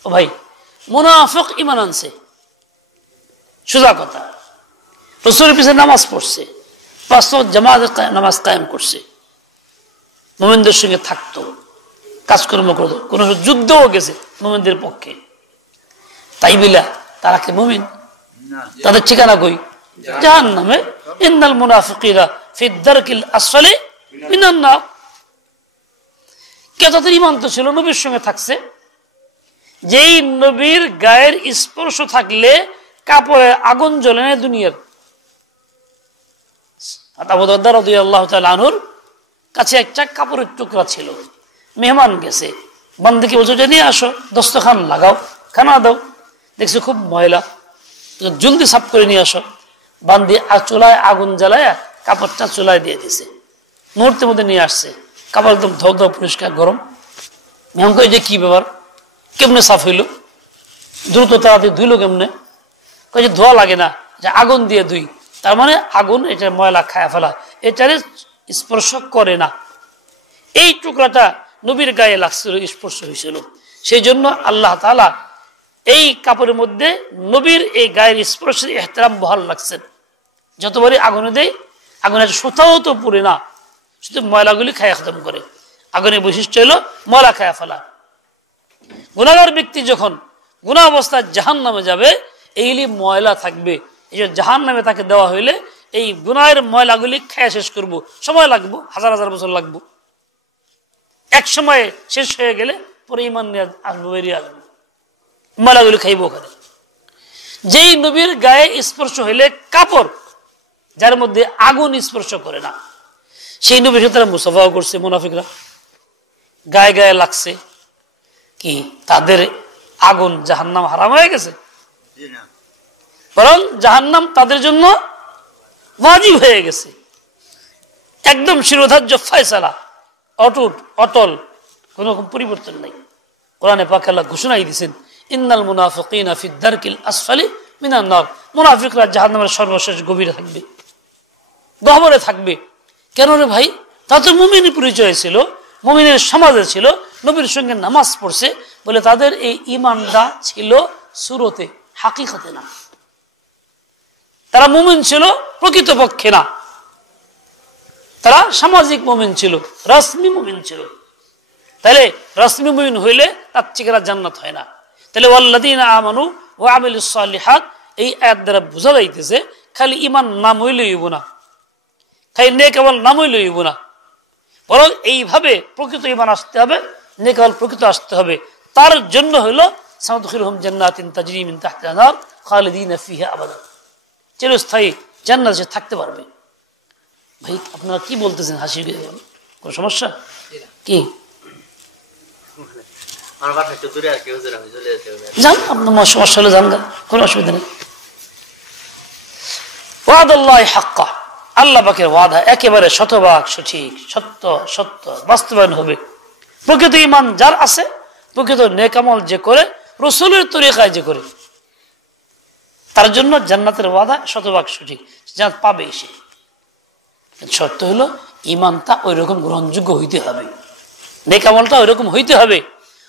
ও ভাই, মুনাফিক ইমান আনছে, সোজা কথা। রাসূলের পিছনে নামাজ পড়ছে, 5 ওয়াক্ত জামাতে নামাজ কায়েম করছে, মুমিনদের সঙ্গে থাকতো, কাজকর্ম করতো, কোন যুদ্ধও গেছে মুমিনদের পক্ষে। তাই বিলা তারা কি মুমিন? তাদের ঠিকানা কই? জাহান্নামে। ইন্নাল মুনাফিকিনা ফি দারকিল আসফালি মিনান নার। কে তাদের ঈমান তো ছিল, নবীর সঙ্গে থাকছে। যেই নবীর গায়ের স্পর্শ থাকলে কাপড়ে আগুন জ্বলে না দুনিয়ার। আবু দারদা রাদিয়াল্লাহু তাআলা আনহুর কাছে একটা কাপড়ের টুকরা ছিল, মেহমান গেছে, বান্দিকে বলছে যে নিয়ে আসো, দস্তখান লাগাও, খানা দাও। দেখছি খুব ময়লা, জলদি সাফ করে নিয়ে আসো। বান্দি চুলায় আগুন জ্বালায় কাপড়টা চুলায় দিয়ে দিছে, মুহূর্তের মধ্যে নিয়ে আসছে, কাপড় একদম ধৌ ধৌ পরিষ্কার গরম। মেহমান কই যে কি ব্যাপার, কেমনে সাফ হইল, দ্রুত তাড়াতাড়ি ধুইল কেমনে? কই যে ধোয়া লাগে না, যে আগুন দিয়ে ধুই। তার মানে আগুন এটা ময়লা খায়া ফেলা, এটারে স্পর্শ করে না। এই টুকরাটা নবীর গায়ে লাগছিল, স্পর্শ হয়েছিল, সেই জন্য আল্লাহ তাআলা এই কাপড়ের মধ্যে নবীর এই গায়ের স্পর্শের ইহতিরাম বহাল রাখছেন। যতবারই আগুনে দেয়, আগুনের সুতাও তো পুড়ে না, শুধু ময়লাগুলি খায়া খতম করে। আগুনের বৈশিষ্ট্য হলো ময়লা খায়া ফেলা। গুনাহগার ব্যক্তি যখন গুনাহ অবস্থায় জাহান্নামে যাবে, এইগুলি ময়লা থাকবে। এই যে জাহান্নামে তাকে দেওয়া হইলে এই গুনাহের ময়লাগুলি খায়া শেষ করব, সময় লাগবো, হাজার হাজার বছর লাগবো। এক সময়ে শেষ হয়ে গেলে পরে ঈমান নিয়ে আসবো, বেরিয়ে আসবো, ময়লাগুলি খাইব ওখানে। যেই নবীর গায়ে স্পর্শ হইলে কাপড় যার মধ্যে আগুন স্পর্শ করে না, সেই নবীর সাথে তারা মুসাফাও করছে। মুনাফিকরা গায়ে গায়ে লাগছে, কি তাদের আগুন জাহান্নাম হারাম হয়ে গেছে? বরং জাহান্নাম তাদের জন্য ওয়াজিব হয়ে গেছে, একদম শিরোধার্য ফয়সালা, অটুট অটল, কোনো রকম পরিবর্তন নাই। কোরআনে পাক আল্লাহ ঘোষণাই দিয়েছেন, ইন্নাল মুনাফিকিনা ফি দারকিল আসফালি মিনান নার। মুনাফিকরা জাহান্নামের সর্বশেষ গভীরে থাকবে, গহ্বরে থাকবে। কেন রে ভাই? তা তো মুমিনের পরিচয় ছিল, মুমিনের সমাজে ছিল, নবীর সঙ্গে নামাজ পড়ছে বলে তাদের এই ঈমানটা ছিল সুরতে, হাকিকতে না। তারা মুমিন ছিল প্রকৃতপক্ষে না, তারা সামাজিক মুমিন ছিল, রাসমি মুমিন ছিল। তাহলে রাসমি মুমিন হইলে তার ঠিকানা জান্নাত হয় না। তাহলে ওয়াল্লাযীনা আমানু ওয়া আমিলুস সালিহাত, এই আয়াত দ্বারা বোঝা যাইতেছে খালি ঈমান নাম হইলেই হইব না, খালি নেক আমল নাম হইলেই হইব না, বরং এইভাবে প্রকৃত ঈমান আসতে হবে, নেক আমল প্রকৃত আসতে হবে। তার জন্য হইল সাউদখিলহুম জান্নাতিন তাজরি মিন তাহতিহা নার খালিদিনা ফিহা আবাদা, চিরস্থায়ী জান্নাতে থাকতে পারবে। ভাই আপনারা কি বলতেছেন? হাসি, কোনো সমস্যা? কি যান আপনার সমস্যা হলে যান, কোনো অসুবিধা নেই। ওয়াদাল্লাহি হাক্কা, আল্লাহ পাকের ওয়াদা একেবারে শতভাগ সঠিক, সত্য সত্য বাস্তবায়ন হবে। প্রকৃত ঈমান যার আছে, প্রকৃত নেক আমল যে করে, রাসূলের তরিকায় যে করে, তার জন্য জান্নাতের ওয়াদা শতভাগ সঠিক, জান্নাত পাবেই সে। শর্ত হলো ঈমানটা ওই রকম গ্রহণযোগ্য হইতে হবে, নেক আমলটা ওই রকম হইতে হবে,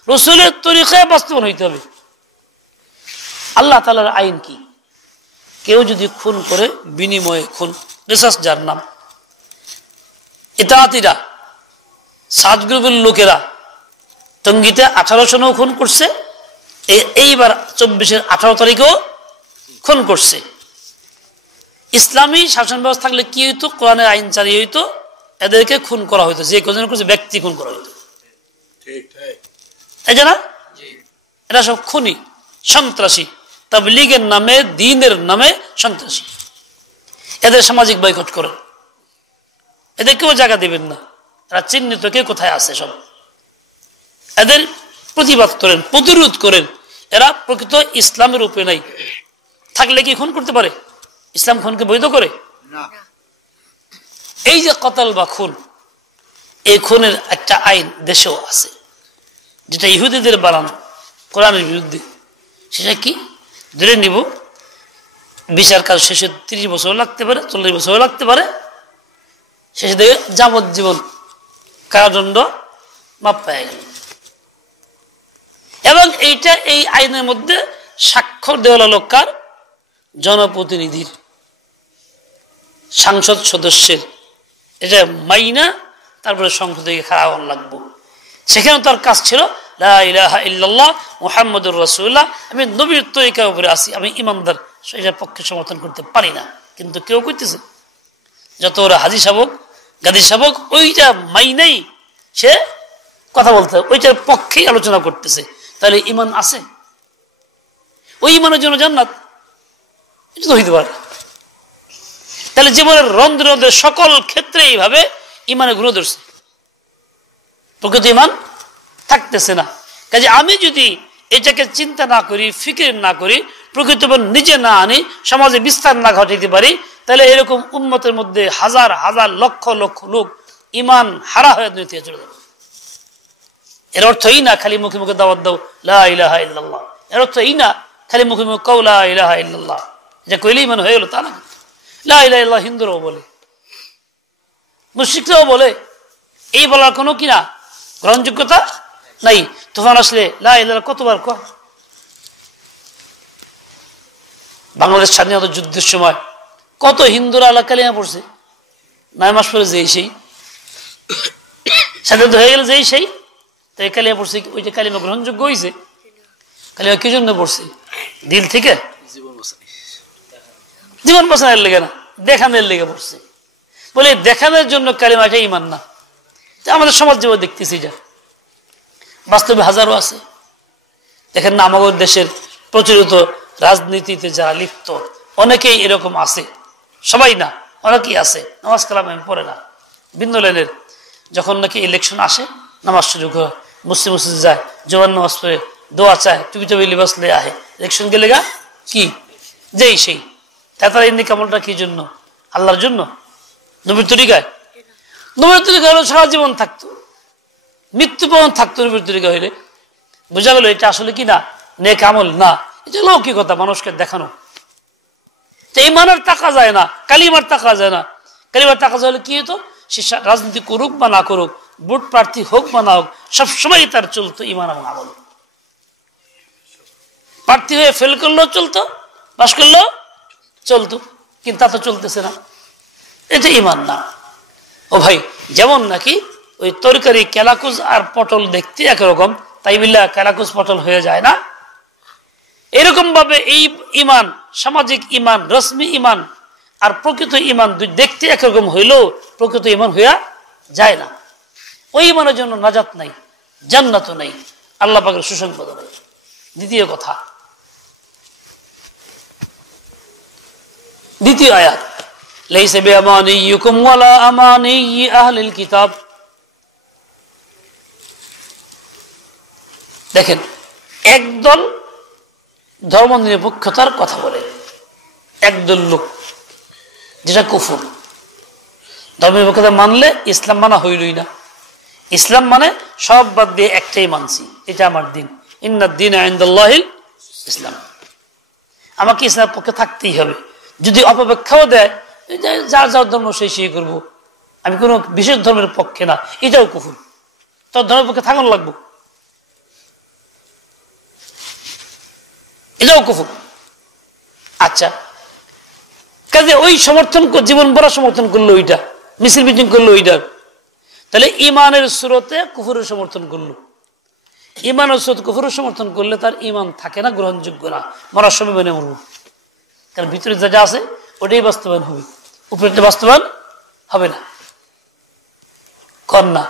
রাসূলের তরিকায় বাস্তবায়ন হইতে হবে। আল্লাহ তাআলার আইন কি? কেউ যদি খুন করে বিনিময়ে খুন, রিসাস যার নাম, ইতাআতিরা সাত গ্রুপের লোকেরা টঙ্গীতে 1809 খুন করছে, এইবার 24-এর 18 তারিখেও খুন করছে। ইসলামী শাসন ব্যবস্থা থাকলে কি হইতো? কোরআনের আইন জারি হইতো, এদেরকে খুন করা হইতো, যে কজন করছে ব্যক্তি খুন করা হইতো। এই যে না, এটা সব খুনি, সন্ত্রাসী, তাবলীগের নামে, দ্বীনের নামে সন্ত্রাসী। এদের সামাজিক বয়কট করেন, এদের কেউ জায়গা দিবেন না, এরা চিহ্নিত কে কোথায় আছে সব, এদের প্রতিবাদ করেন, প্রতিরোধ করেন। এরা প্রকৃত ইসলামের উপরে নাই, থাকলে কি খুন করতে পারে? ইসলাম খুনকে বৈধ করে না। এই যে কতল বা খুন, এই খুনের একটা আইন দেশেও আছে, যেটা ইহুদিদের বানানো কোরআনের বিরুদ্ধে। সেটা কি? ধরে নিব বিচার কাজ শেষে 30 বছর লাগতে পারে, 40 বছর লাগতে পারে, শেষে দেখে যাবজ্জীবন কারাদণ্ড মাপ পায় গেল। এবং এইটা, এই আইনের মধ্যে স্বাক্ষর দেওয়ালা লোক কার? জনপ্রতিনিধির, সংসদ সদস্যের। এটা মাইনা তারপরে সংসদে খাওয়ান লাগবো। সেখানে তার কাজ ছিল লা ইলাহা ইল্লাল্লাহ মুহাম্মাদুর রাসূলুল্লাহ, আমি নবীর তরিকার উপরে আছি, আমি ইমানদার, সেটার পক্ষে সমর্থন করতে পারি না। কিন্তু কেউ করতেছে, যত ওরা হাজি শাবক, গাদি শাবক, ওইটা মাইনাই সে কথা বলতে, ওইটার পক্ষেই আলোচনা করতেছে। তাহলে ইমান আছে? ওই ইমানের জন্য জান্নাত, এটা তো হইতে পারে। তাহলে জীবনের রন্ধ্রে সকল ক্ষেত্রে এইভাবে ইমানের গুণ ধরছে, প্রকৃত ইমান থাকতেছে না। কাজে আমি যদি এটাকে চিন্তা না করি, ফিকির না করি, প্রকৃত নিজে না আনি, সমাজে বিস্তার না ঘটাইতে পারি, তাহলে এরকম উম্মতের মধ্যে হাজার হাজার লক্ষ লক্ষ লোক ইমান হারা হয়ে দুনিয়া থেকে চলে যাবে। এর অর্থ এই না খালি মুখে মুখে দাওয়াত দাও লা ইলাহা ইল্লাল্লাহ, এর অর্থ এই না খালি মুখে মুখে কও লা ইলাহা ইল্লাল্লাহ, এটা কইলেই ইমান হয়ে গেল, তা না। লা ইলাহা ইল্লাল্লাহ হিন্দুরাও বলে, মুশরিকরাও বলে, এই বলার কোনো কিনা গ্রহণযোগ্যতা নাই। তুফান আসলে লা ইলাহা কতবার কয়? বাংলাদেশ স্বাধীনতা যুদ্ধের সময় কত হিন্দুরা আল্লাহ কালিমা পড়ছে, 9 মাস পরে যেই সেই স্বাধীনতা হয়ে গেল, যেই সেই তো এই কালিমা পড়ছে। ওইটা কালিমা গ্রহণযোগ্য হয়েছে? কালিমা কি জন্য পড়ছে? দিল থেকে, জীবন বাঁচানোর লেগে না, দেখানোর লেগে পড়ছে। বলে দেখানোর জন্য কালিমাটা ইমান না। আমাদের সমাজ জীবন দেখতেছি, যা বাস্তবে হাজারো আছে। দেখেন না, আমাদের দেশের প্রচলিত রাজনীতিতে যারা লিপ্ত অনেকেই এরকম আছে, সবাই না, অনেকেই আছে নামাজ কালাম পড়ে না, ভিন্ন লাইনের। যখন নাকি ইলেকশন আসে নামাজ শুরু করে, মুসলিম মসজিদে যায়, জবান নামাজ পড়ে, দোয়া চায়, টুপি টুপি লিবাস লে আহে, ইলেকশন গেলে গা কি যেই সেই। তারা এমনি কামলটা কি জন্য? আল্লাহর জন্য, নবীর তরিকায়। নবীর তরিকা হলে সারা জীবন থাকতো, মৃত্যু পর্যন্ত থাকতো নবীর তরিকা হইলে। বোঝা গেল এটা আসলে কি না নেক আমল না, এটা লৌকিকতা, মানুষকে দেখানো। ইমানের টাকা যায় না, কালিমার টাকা যায় না। কালিমার টাকা হলে কি হতো? সে রাজনীতি করুক বা না করুক, ভোট প্রার্থী হোক বা না হোক, সবসময় তার চলতো ইমান এবং আমল। প্রার্থী হয়ে ফেল করলেও চলতো, পাস করলেও চলতো, কিন্তু তা তো চলতেছে না। এটা ইমান না। ও ভাই, যেমন নাকি ওই তরকারি কেলাকুজ আর পটল দেখতে একরকম, তাই বিল্লাহ কেলাকুজ পটল হয়ে যায় না। এরকম ভাবে এই ইমান, সামাজিক ইমান, রশ্মি ইমান আর প্রকৃত ইমান দেখতে একরকম হইলেও প্রকৃত ইমান হইয়া যায় না। ওই ইমানের জন্য নাজাত নাই, জান্নাতও নাই, আল্লাহ পাকের সুসংবাদ নাই। দ্বিতীয় কথা, দ্বিতীয় আয়াত, লাইসা বিআমানিয়িকুম ওয়ালা আমানিয়্যি আহলিল কিতাব। দেখেন, একদল ধর্ম নিরপেক্ষতার কথা বলে, একদল লোক, যেটা কুফর। ধর্ম নিরপেক্ষতা মানলে ইসলাম মানা হইলই না। ইসলাম মানে সব বাদ দিয়ে একটাই মানছি, এটা আমার দিন, ইন্নাদ দীন ইনদাল্লাহিল ইসলাম। আমাকে ইসলামের পক্ষে থাকতেই হবে। যদি অপব্যাখ্যাও দেয়, যার যার ধর্ম সেই করবো, আমি কোনো বিশেষ ধর্মের পক্ষে না, এটাও কুফর। তোর ধর্মের পক্ষে থাকুন লাগবো, এটাও কুফর। আচ্ছা, কাজে ওই সমর্থন, জীবন ভরা সমর্থন করলো ওইটা, মিছিল মিটিং করলো ওইটা, তাহলে ইমানের স্রোতে কুফুরের সমর্থন করলো। ইমানের স্রোত কুফুরের সমর্থন করলে তার ইমান থাকে না, গ্রহণযোগ্য না, মরার সময় মেনে মরব। কারণ ভিতরে যা আছে ওটাই বাস্তবায়ন হবে, উপরে বাস্তবায়ন হবে না। কন্যা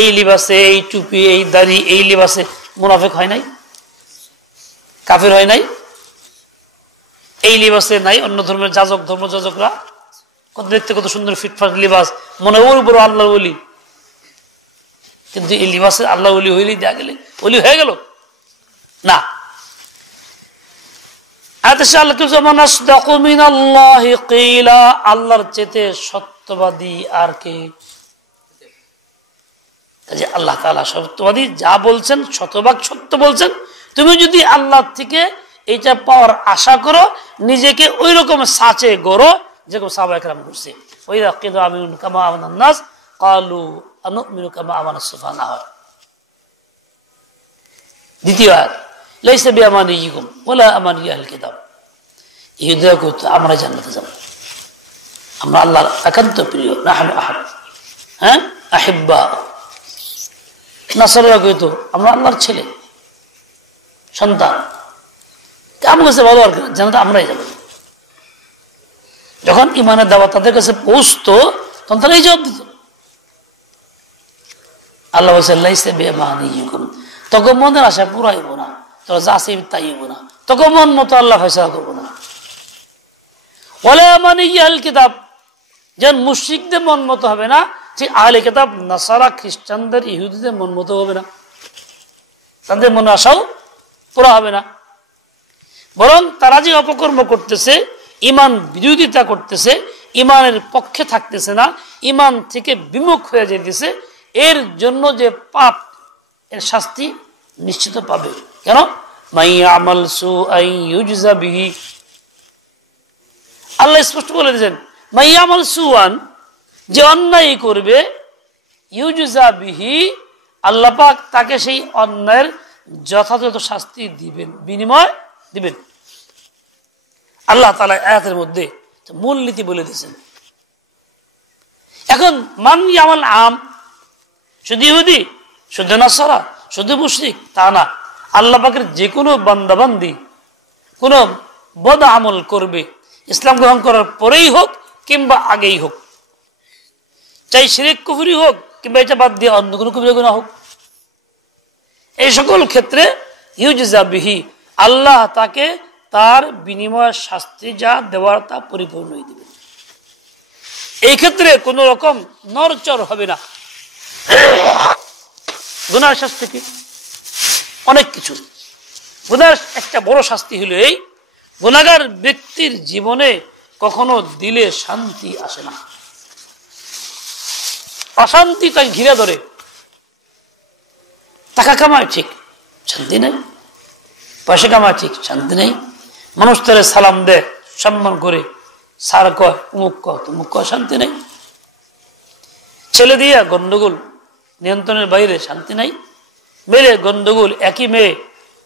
এই লিবাসে, এই টুপি, এই দাড়ি, এই লিবাসে মুনাফিক হয় নাই, কাফের হয় নাই? এই লিবাসে নাই অন্য ধর্মের যাজক, ধর্মযাজকরা কত দেখতে, কত সুন্দর ফিটফাট লিবাস, মনে ওর উপর আল্লাহ ওলি, কিন্তু এই লিবাসে আল্লাহ ওলি হইলেই দেয়া গেলে ওলি হয়ে গেল না। আল্লাহর চেতে সত্যবাদী আর কে? আল্লাহ তাআলা সত্যবাদী, যা বলছেন শতভাগ সত্য বলছেন। তুমি যদি আল্লাহ থেকে এটা পাওয়ার আশা করো, নিজেকে ওই রকম সাচে গড়ো যেরকম সাহাবা একরাম করছে। ওইরা কিদা আমিনুন কামা আমানান নাস ক্বালু আনুমিনু কামা আমানাস সুফাহানা। দ্বিতীয় আয়াত, লাইসা বিআমানিয়িকুম ওয়ালা আমানি আহলিল কিতাব। ইহুদিরা কইতো আমরা জান্নাতে যাব, আমরা আল্লাহর একান্ত প্রিয়, নাহনু আহাদ, হ্যাঁ আহিব্বা। নাসারারা কইতো আমরা আল্লাহর ছেলে, সন্তান, আমার কাছে ভালো আর জান্নাতে আমরাই যাব। যখন ইমানের দাওয়াত তাদের কাছে পৌঁছতো, তখন তারা এই জবাব দিত। আল্লাহ বলছে লাইসা বিআমানিয়িকুম, তখন মনের আশা পুরাইব না, তোরা যা আছে তাই হইব না, তখন মন মতো আল্লাহ ফয়সালা করবো না। ওয়ালা আমানি আহলিল কিতাব, যেন মুশরিকদের মন মতো হবে না, ঠিক আহলে কিতাব নাসারা খ্রিস্টানদের, ইহুদিদের মন মতো হবে না, তাদের মনে আশাও পুরা হবে না। বরং তারা যে অপকর্ম করতেছে, ইমান বিরোধিতা করতেছে, ইমানের পক্ষে থাকতেছে না, ইমান থেকে বিমুখ হয়ে যেতেছে, এর জন্য যে পাপ, এর শাস্তি নিশ্চিত পাবে। কেন? মাইয়ামাল সুআন ইউজজা বিহি, আল্লাহ স্পষ্ট বলে দিয়েছেন, মাইয়ামাল সুআন, যে অন্যায় করবে, ইউজজা বিহি, আল্লাহ পাক তাকে সেই অন্যায়ের যথাযথ শাস্তি দিবেন, বিনিময় দিবেন। আল্লাহ তাআলা আয়াতের মধ্যে মূলনীতি বলে দিয়েছেন। এখন মান ইয়ামাল আম, শুধু ইহুদি, শুধু নাসারা, শুধু মুশরিক তা না, আল্লাহ পাকের যে কোনো বান্দাবান্দি কোনো বদ আমল করবে, ইসলাম গ্রহণ করার পরেই হোক কিংবা আগেই হোক, চাই শিরক কুফরি হোক কিংবা এটা বাদ দিয়ে অন্য কোনো কবিরা গুনাহ হোক, এই সকল ক্ষেত্রে ইউজজা বিহি, আল্লাহ তাকে তার বিনিময় শাস্তি যা দেওয়ার তা পরিপূর্ণই দিবে। এই ক্ষেত্রে কোন রকম নড়চড় হবে না। গুনার শাস্তি কি? অনেক কিছু। গুনার একটা বড় শাস্তি হলো এই, গুনাহগার ব্যক্তির জীবনে কখনো দিলে শান্তি আসে না, অশান্তি তাকে ঘিরে ধরে। টাকা কামায় ঠিক, শান্তি নেই, পয়সা কামায় ঠিক, শান্তি নেই, মানুষ তারে সালাম দেয়, সম্মান করে, সার কয়, উমুক কয়, তুমুক কয়, শান্তি নেই। ছেলে দিয়া গন্ডগোল, নিয়ন্ত্রণের বাইরে, শান্তি নাই। মেয়ে গন্ডগোল, একই মেয়ে,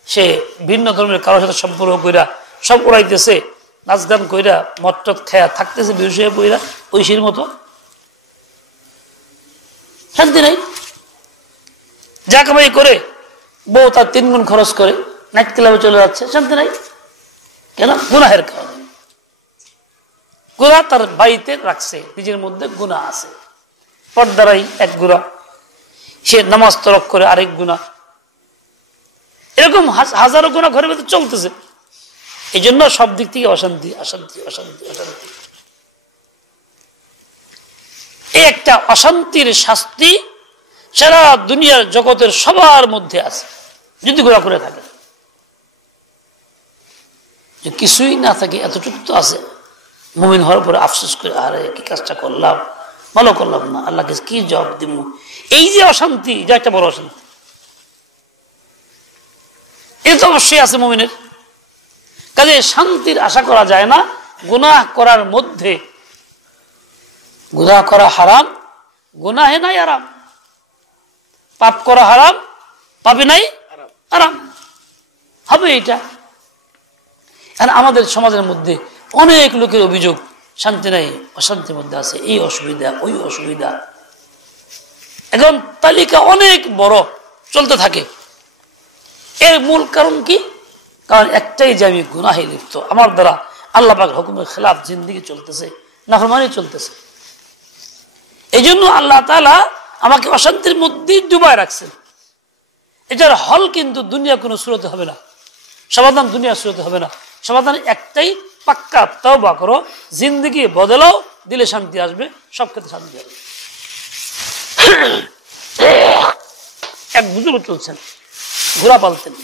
সে ভিন্ন ধর্মের কারোর সাথে সম্পর্ক কইরা সব উড়াইতেছে, নাচ গান কইরা, মটট খায়া থাকতেছে বেহুশ হয়ে বইরা, ঐশীর মতো, শান্তি নাই। যা কামাই করে বউ তার 3 গুণ খরচ করে, নাইট ক্লাবে চলে যাচ্ছে, শান্তি নাই। কেন? গুনাহের কারণে। গুনাহ তার বাড়িতে রাখছে, নিজের মধ্যে গুনাহ আছে, পর্দারাই এক গুনাহ, সে নামাজ তরক করে আরেক গুনাহ, এরকম হাজারো গুনাহ ঘরের ভেতর চলতেছে। এই জন্য সব দিক থেকে অশান্তি, অশান্তি, অশান্তি, অশান্তি। এই একটা অশান্তির শাস্তি সারা দুনিয়ার জগতের সবার মধ্যে আছে। যদি ঘোরা করে থাকে, কিছুই না থাকে এতটুকু তো আছে, মুমিন হওয়ার পরে আফসোস করে আরে কি কাজটা করলাম, ভালো করলাম না, আল্লাহকে কি জবাব দিব। এই যে অশান্তি, যা একটা বড় অশান্তি, এটা তো অবশ্যই আছে মুমিনের। কাজে শান্তির আশা করা যায় না গুনাহ করার মধ্যে। গুনাহ করা হারাম, গুনাহে নাই আরাম। পাপ করা হারাম, পাপে নাই আরাম হবে। এটা আর আমাদের সমাজের মধ্যে অনেক লোকের অভিযোগ শান্তি নাই, অশান্তির মধ্যে আছে, এই অসুবিধা ওই অসুবিধা, এখন তালিকা অনেক বড় চলতে থাকে। এর মূল কারণ কি? কারণ একটাই যে আমি গুনাহে লিপ্ত, আমার দ্বারা আল্লাহ পাক হুকুমের খেলাফ জিন্দেগি চলতেছে, নাফরমানি চলতেছে। এই জন্য আল্লাহ তাআলা আমাকে অশান্তির মধ্যেই ডুবায় রাখছেন। এটার হল কিন্তু দুনিয়া কোনো সুরতে হবে না, সমাধান দুনিয়া সুরতে হবে না। সমাধান একটাই, পাক্কা তওবা করো, জিন্দেগি বদলাও, দিলে শান্তি আসবে, সব ক্ষেত্রে শান্তি আসবে। এক বুজুর্গ চলছেন, ঘোড়া পালতেন,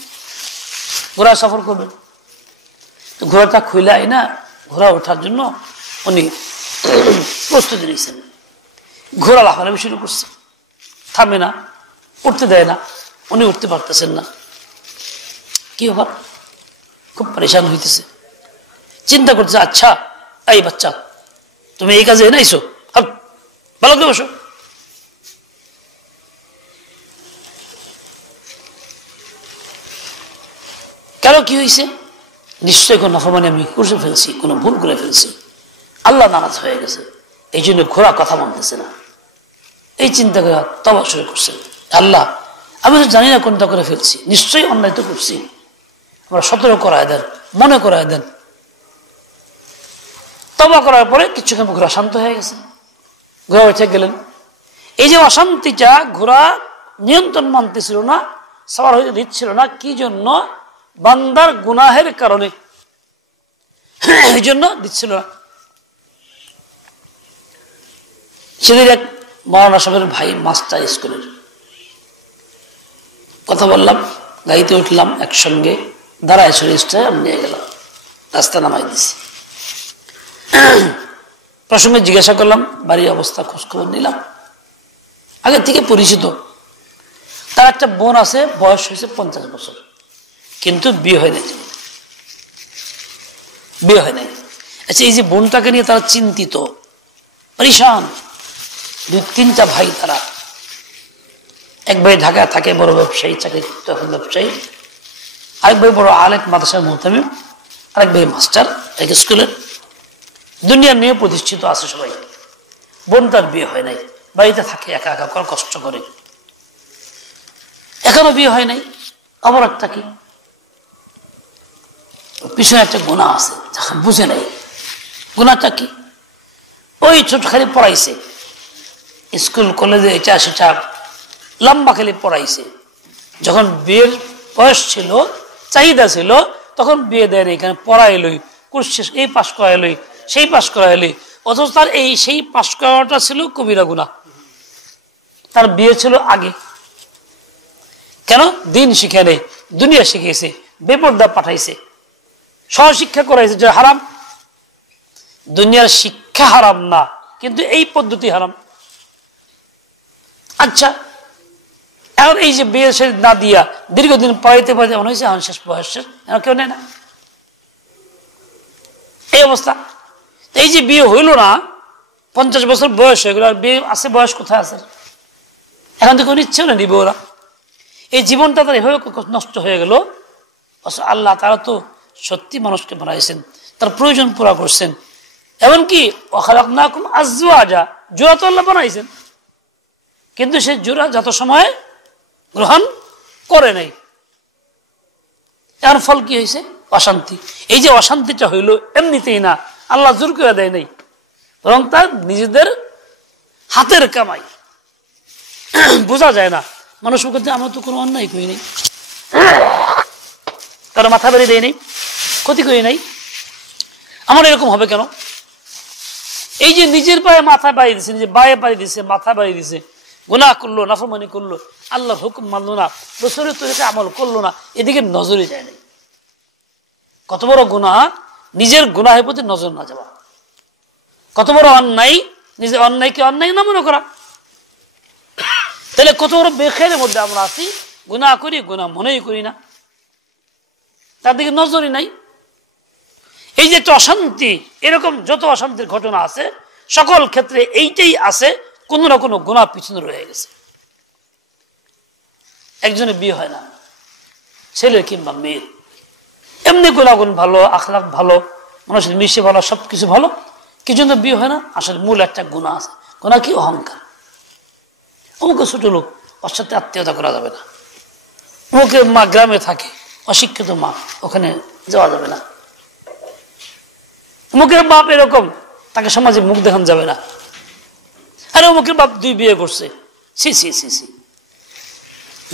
ঘোড়া সফর করবেন, তো ঘোড়াটা খুইলাই না, ঘোড়া ওঠার জন্য উনি প্রস্তুতি নিয়েছেন। ঘোড়া লাফালাফি শুরু করছে, থামে না, উঠতে দেয় না, উনি উঠতে পারতেছেন না। কি ব্যাপার? খুব পরেশান হইতেছে, চিন্তা করছে, আচ্ছা এই বাচ্চা তুমি এই কাজে এনাইছো, ভালো করে বসো। কেন, কি হয়েছে? নিশ্চয়ই কোনো নাফরমানি আমি করে ফেলছি, কোনো ভুল করে ফেলছি, আল্লাহ নারাজ হয়ে গেছে, এই জন্য ঘোড়া কথা বলতেছে না। এই চিন্তা করে তওবা শুরু করছেন, আল্লাহ আমি তো জানি না কোনটা করে ফেলছি, নিশ্চয়ই অন্যায় তো করছি, আমরা সতর্ক করায় দেন, মনে করায় দেন। তওবা করার পরে কিছুক্ষণ ঘোড়া শান্ত হয়ে গেছে, ঘোড়া উঠে গেলেন। এই যে অশান্তিটা, ঘোড়া নিয়ন্ত্রণ মানতেছিল না, সবার হইতে দিচ্ছিল না, কি জন্য? বান্দার গুনাহের কারণে, এই জন্য দিচ্ছিল না। সেদিন এক মাওলানা সাহেবের ভাই মাস্টার স্কুলের কথা বললাম, গাড়িতে উঠলাম, একসঙ্গে দাঁড়ায় সরিষ্ঠে নিয়ে গেলাম, রাস্তা নামাই দিছি। প্রসঙ্গে জিজ্ঞাসা করলাম, বাড়ির অবস্থা খোঁজখবর নিলাম। আগে থেকে পরিচিত, তার একটা বোন আছে, বয়স হয়েছে 50 বছর, কিন্তু বিয়ে হয় নাই, বিয়ে হয় নাই। আচ্ছা, এই যে বোনটাকে নিয়ে তারা চিন্তিত, পরিশান। 2-3টা ভাই তারা, এক ভাই ঢাকায় থাকে, বড় ব্যবসায়ী, চাকরি করতে এখন ব্যবসায়ী, আরেক ভাই বড় আলেক, মাদ্রাসার মুহতামিম, আরেক ভাই মাস্টার এক স্কুলের, দুনিয়ার নিয়ে প্রতিষ্ঠিত আছে সবাই। বোন তার বিয়ে হয় নাই, বাড়িতে থাকে, একা একা করে কষ্ট করে, এখনো বিয়ে হয় নাই। আবার একটা কি, পিছনে একটা গুনাহ আছে, বুঝে নাই গুনাহটা কি। ওই ছোট খালি পড়াইছে, স্কুল কলেজে এটা সেটা লম্বা খালি পড়াইছে। যখন বিয়ের বয়স ছিল, চাহিদা ছিল, তখন বিয়ে দেয় এখানে পড়াইলই, কোর্স শেষ, এই পাশ করাইলই, সেই পাশ করাইলই, অথচ তার এই সেই পাশ করাটা ছিল কবিরা গুনাহ। তার বিয়ে ছিল আগে, কেন? দিন শিখে নেই, দুনিয়া শিখেছে, বেপরদা পাঠাইছে, সহশিক্ষা করাইছে, যে হারাম। দুনিয়ার শিক্ষা হারাম না, কিন্তু এই পদ্ধতি হারাম। আচ্ছা, এখন এই যে বিয়ে না দিয়া দীর্ঘদিন পড়াইতে পড়াইতে মনে হয়েছে এখন শেষ বয়সের, এখন কেউ নেয় না, এই অবস্থা। এই যে বিয়ে হইল না, 50 বছর বয়স হয়ে গেল, আর বিয়ে আছে, বয়স কোথায় আছে? এখন তো কোনো ইচ্ছেও না নিবে ওরা। এই জীবনটা তার এভাবে নষ্ট হয়ে গেল। আল্লাহ তারা তো সত্যি মানুষকে বানাইছেন, তার প্রয়োজন পুরা করছেন। এমনকি ওয়াখালাকনাকুম আজওয়াজা, জোড়া তো আল্লাহ বানাইছেন, কিন্তু সে জোড়া যত সময় গ্রহণ করে নাই। এর ফল কি হয়েছে? অশান্তি। এই যে অশান্তিটা হইল এমনিতেই না, আল্লাহ জোর করে দেয় নাই, বরং তার নিজেদের হাতের কামাই। বোঝা যায় না, মানুষ বলতে আমরা তো কোনো অন্যায় করি নাই, কারো মাথা বেরিয়ে দেয় নাই, ক্ষতি করি নাই, আমার এরকম হবে কেন? এই যে নিজের পায়ে মাথা বাড়িয়ে দিছে, নিজের বায়ে বাড়িয়ে দিছে, মাথা বাড়িয়ে দিছে, গুনাহ করলো, নাফরমানি করলো, আল্লাহর হুকুম মানলো না, রসুলের তরিকা আমল করলো না, এদিকে নজরই যায় নাই। কত বড় গুনাহ, নিজের গুনাহের প্রতি নজর না যাওয়া। কত বড় অন্যায়, নিজের অন্যায়কে অন্যায় না মনে করা। তাহলে কত বড় বেখেরের মধ্যে আমরা আছি, গুনাহ করি, গুনাহ মনেই করি না, তার দিকে নজরই নাই। এই যে একটা অশান্তি, এরকম যত অশান্তির ঘটনা আছে সকল ক্ষেত্রে এইটাই আছে, কোনো না কোনো গুনাহ পিছনে রয়ে গেছে। একজনের বিয়ে হয় না, ছেলে কিংবা মেয়ের, এমনি গুণাগুণ ভালো, আখলাক ভালো, মানুষের মিশে ভালো, সবকিছু ভালো, কি জন্য বিয়ে হয় না? আসলে মূল একটা গুনাহ আছে। গুনাহ কি? অহংকার। অমুকে ছোট লোক, ওর সাথে আত্মীয়তা করা যাবে না। অমুকে মা গ্রামে থাকে, অশিক্ষিত মা, ওখানে যাওয়া যাবে না। অমুকের বাপ এরকম, তাকে সমাজে মুখ দেখানো যাবে না। আরে অমুকের বাপ 2 বিয়ে করছে, সি সি সি সি,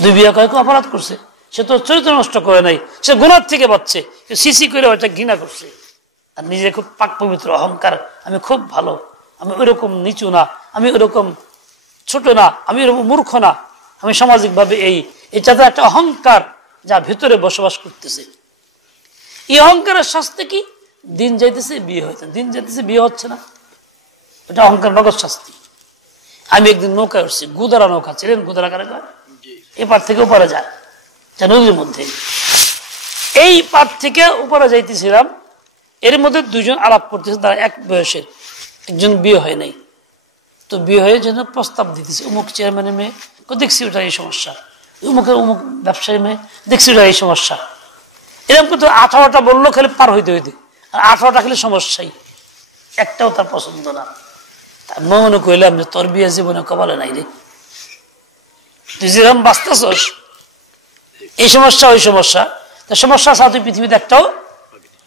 2 বিয়ে কয়েক অপরাধ করছে, সে তো চরিত্র নষ্ট করে নাই, সে গুনাহ থেকে বাঁচছে, সিসি করে ওইটা ঘৃণা করছে। আর নিজে খুব পাক পবিত্র, অহংকার, আমি খুব ভালো, আমি ওইরকম নিচু না, আমি ওইরকম ছোট না, আমি ওরকম মূর্খ না, আমি সামাজিক ভাবে এটা তো একটা অহংকার যা ভিতরে বসবাস করতেছে। এই অহংকারের শাস্তি কি? দিন যাইতেছে বিয়ে হইতে, দিন যাইতেছে বিয়ে হচ্ছে না, এটা অহংকার নগদ শাস্তি। আমি একদিন নৌকায় উঠছি, গুদারা নৌকা, ছিলেন গুদারা কারে কয়? এপার থেকে ওপারে যায়, নদীর মধ্যে। এই পার থেকে উপরে যাইতেছিলাম, এর মধ্যে 2 জন আলাপ করতেছে, তারা এক বয়সের, একজন বিয়ে হয় নাই, তো বিয়ে হয়ে যেন প্রস্তাব দিতেছে, অমুক চেয়ারম্যানের মেয়ে, দেখছি ওটা এই সমস্যা, অমুক ব্যবসায়ী মেয়ে, দেখছি ওটা এই সমস্যা। এরকম কিন্তু 18টা বললো খালি পার হইতে হইতে, আর 18টা খালি সমস্যাই, একটাও তার পছন্দ না। তার মনে কইলাম যে তোর বিয়ে জীবনে কপালে নাই রে, তুই যেরকম বাঁচতেছস, এই সমস্যা ওই সমস্যা, সমস্যা ছাড়া তুই পৃথিবীতে একটাও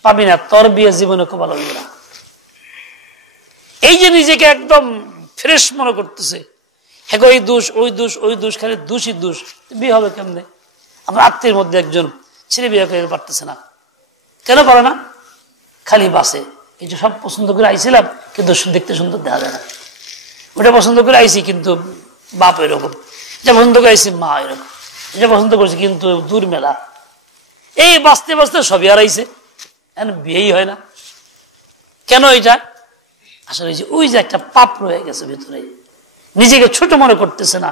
পাবি না, তোর বিয়ে জীবনে কপালে হইবে না। এই যে নিজেকে একদম ফ্রেশ মনে করতেছে, হ্যাঁ এই দোষ ওই দোষ ওই দোষ, খালি দোষই দোষ, বিয়ে হবে কেমনে? আমার আত্মীয়ের মধ্যে একজন ছেলে বিয়ে করে পারতেছে না, কেন পারে না? খালি বাসে, এই যে সব পছন্দ করে আইছিলাম কিন্তু দেখতে সুন্দর দেখা যায় না, ওটা পছন্দ করে আইছি কিন্তু বাপ এরকম, এটা পছন্দ করে আইছি মা এরকম, এটা পছন্দ করছি কিন্তু দূর মেলা, এই বাঁচতে বাঁচতে সবই হারাইছে, বিয়েই হয় না। কেন? এটা আসলে ওই যে একটা পাপ রয়ে গেছে ভিতরে, নিজেকে ছোট মনে করতেছে না,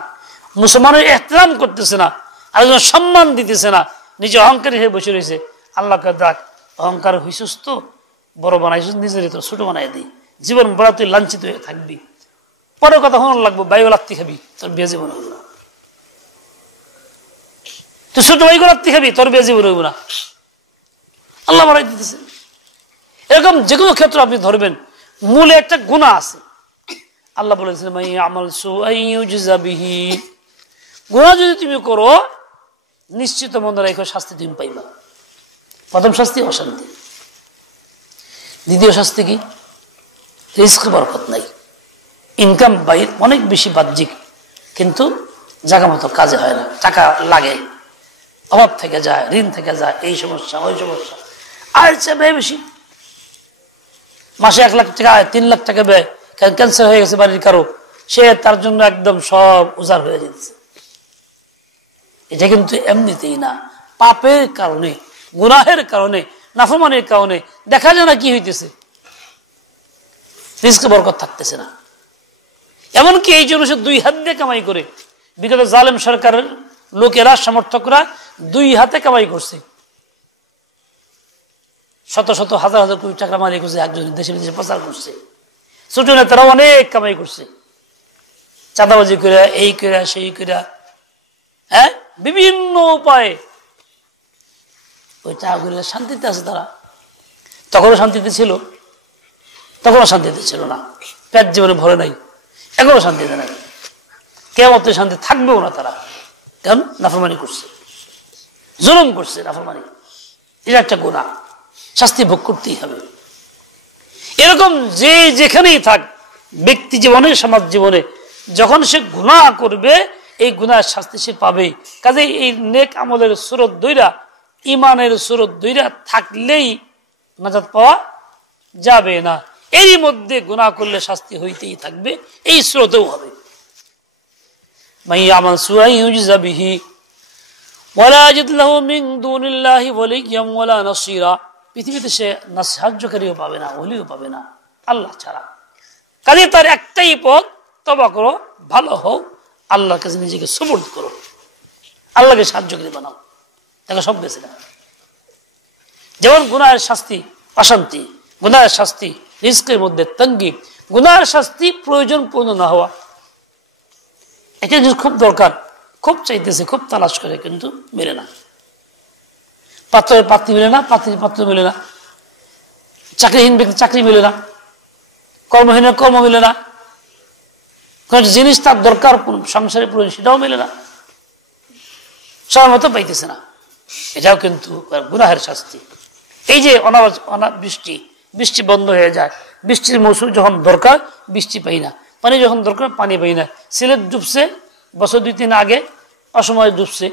মুসলমানের এহতরাম করতেছে না, আরেকজন সম্মান দিতেছে না, নিজে অহংকারী হয়ে বসে রয়েছে। আল্লাহকে ডাক, অহংকার হইছিস তো, বড় বানাইছিস, নিজের তো ছোট বানাই দিই, জীবন বড় তুই লাঞ্ছিত হয়ে থাকবি, পরে কথা হন লাগবো, বাইও লাত্তি খাবি, তোর বিয়ে জীবন হইব না, তুই ছোট ভাই লাত্তি খাবি, তোর বিয়ে জীবন হইব না, আল্লাহ বাড়াই দিতেছে। এরকম যে কোনো ক্ষেত্র আপনি ধরবেন, মূলে একটা গুনাহ আছে। আল্লাহ বলেছেন গুনাহ যদি তুমি করো নিশ্চিত মনে রেখো শাস্তি তুমি পাইবা। প্রথম শাস্তি অশান্তি, দ্বিতীয় শাস্তি কি? রিস্ক বরকত নাই, ইনকাম বাইর অনেক বেশি বাহ্যিক, কিন্তু জায়গা মতো কাজে হয় না, টাকা লাগে, অভাব থেকে যায়, ঋণ থেকে যায়, এই সমস্যা ওই সমস্যা, আর ব্যয় বেশি, মাসে 1 লাখ টাকা আয়, 3 লাখ টাকা ব্যয়, ক্যান্সার হয়ে গেছে বাড়ির কারো, সে তার জন্য একদম সব উজাড় হয়ে যাচ্ছে। এটা কিন্তু এমনিতেই না, পাপের কারণে, গুনাহের কারণে, নাফরমানির কারণে দেখা যায় না কি হইতেছে, রিজকে বরকত থাকতেছে না। এমনকি এই জন্য সে 2 হাত দিয়ে কামাই করে, বিগত জালেম সরকারের লোকেরা, সমর্থকরা 2 হাতে কামাই করছে, শত শত হাজার হাজার কোটি টাকা মালিক হচ্ছে, একজন দেশে বিদেশে প্রচার করছে, ছোট নেতারা অনেক কামাই করছে, চাঁদাবাজি করে, এই করে সেই করে, হ্যাঁ, বিভিন্ন উপায়ে ওই টাকাগুলো শান্তিতে আছে তারা। তখনও শান্তিতে ছিল, তখনও শান্তিতে ছিল না, পেট জীবনে ভরে নাই, এখনো শান্তিতে নাই, কিয়ামতে শান্তি থাকবেও না তারা, কারণ নাফরমানি করছে, জুলুম করছে, নাফরমানি, এটা একটা গুনাহ, শাস্তি ভোগ করতেই হবে। এরকম যে যেখানেই থাক, ব্যক্তি জীবনে, সমাজ জীবনে, যখন সে গুনাহ করবে এই গুনাহের শাস্তি সে পাবেই। কাজে এই নেক আমলের সুরত দইরা, ইমানের সুরত দইরা থাকলেই নাজাত পাওয়া যাবে না, এরই মধ্যে গুনাহ করলে শাস্তি হইতেই থাকবে, এই সুরতেও হবে। মান ইয়ামাল সুআন ইউজযা বিহি ওয়ালা ইয়াজিদ লাহু মিন দুনিল্লাহি ওয়ালিয়্যান ওয়ালা নাসীরা। পৃথিবীতে সে না সাহায্যকারীও পাবে না, ওলিও পাবে না আল্লাহ ছাড়া। কাজে তার একটাই পথ, তওবা করো, ভালো হও, আল্লাহর কাছে নিজেকে সুপর্দ করো, আল্লাহকে সাহায্যকারী বানাও, তাকে সব বেঁচে না। যেমন গুনাহের শাস্তি অশান্তি, গুনাহের শাস্তি রিজকের মধ্যে তঙ্গি, গুনাহের শাস্তি প্রয়োজন পূর্ণ না হওয়া। এটা জিনিস খুব দরকার, খুব চাইতেছে, খুব তালাশ করে, কিন্তু মেলে না। পাত্রের পাত্রী মেলে না, পাত্রীর পাত্র মেলে না, চাকরিহীন ব্যক্তি চাকরি মেলে না, কর্মহীনের কর্ম মেলে না, কোন জিনিস তার দরকার সংসারে প্রয়োজন সেটাও মেলে না, সময় মতো পাইতেছে না। এটাও কিন্তু গুনাহের শাস্তি। এই যে বৃষ্টি, বৃষ্টি বন্ধ হয়ে যায়, বৃষ্টির মৌসুম যখন দরকার বৃষ্টি পাই না, পানি যখন দরকার পানি পাই না। সিলেট ডুবছে বছর 2-3 আগে, অসময়ে ডুবছে।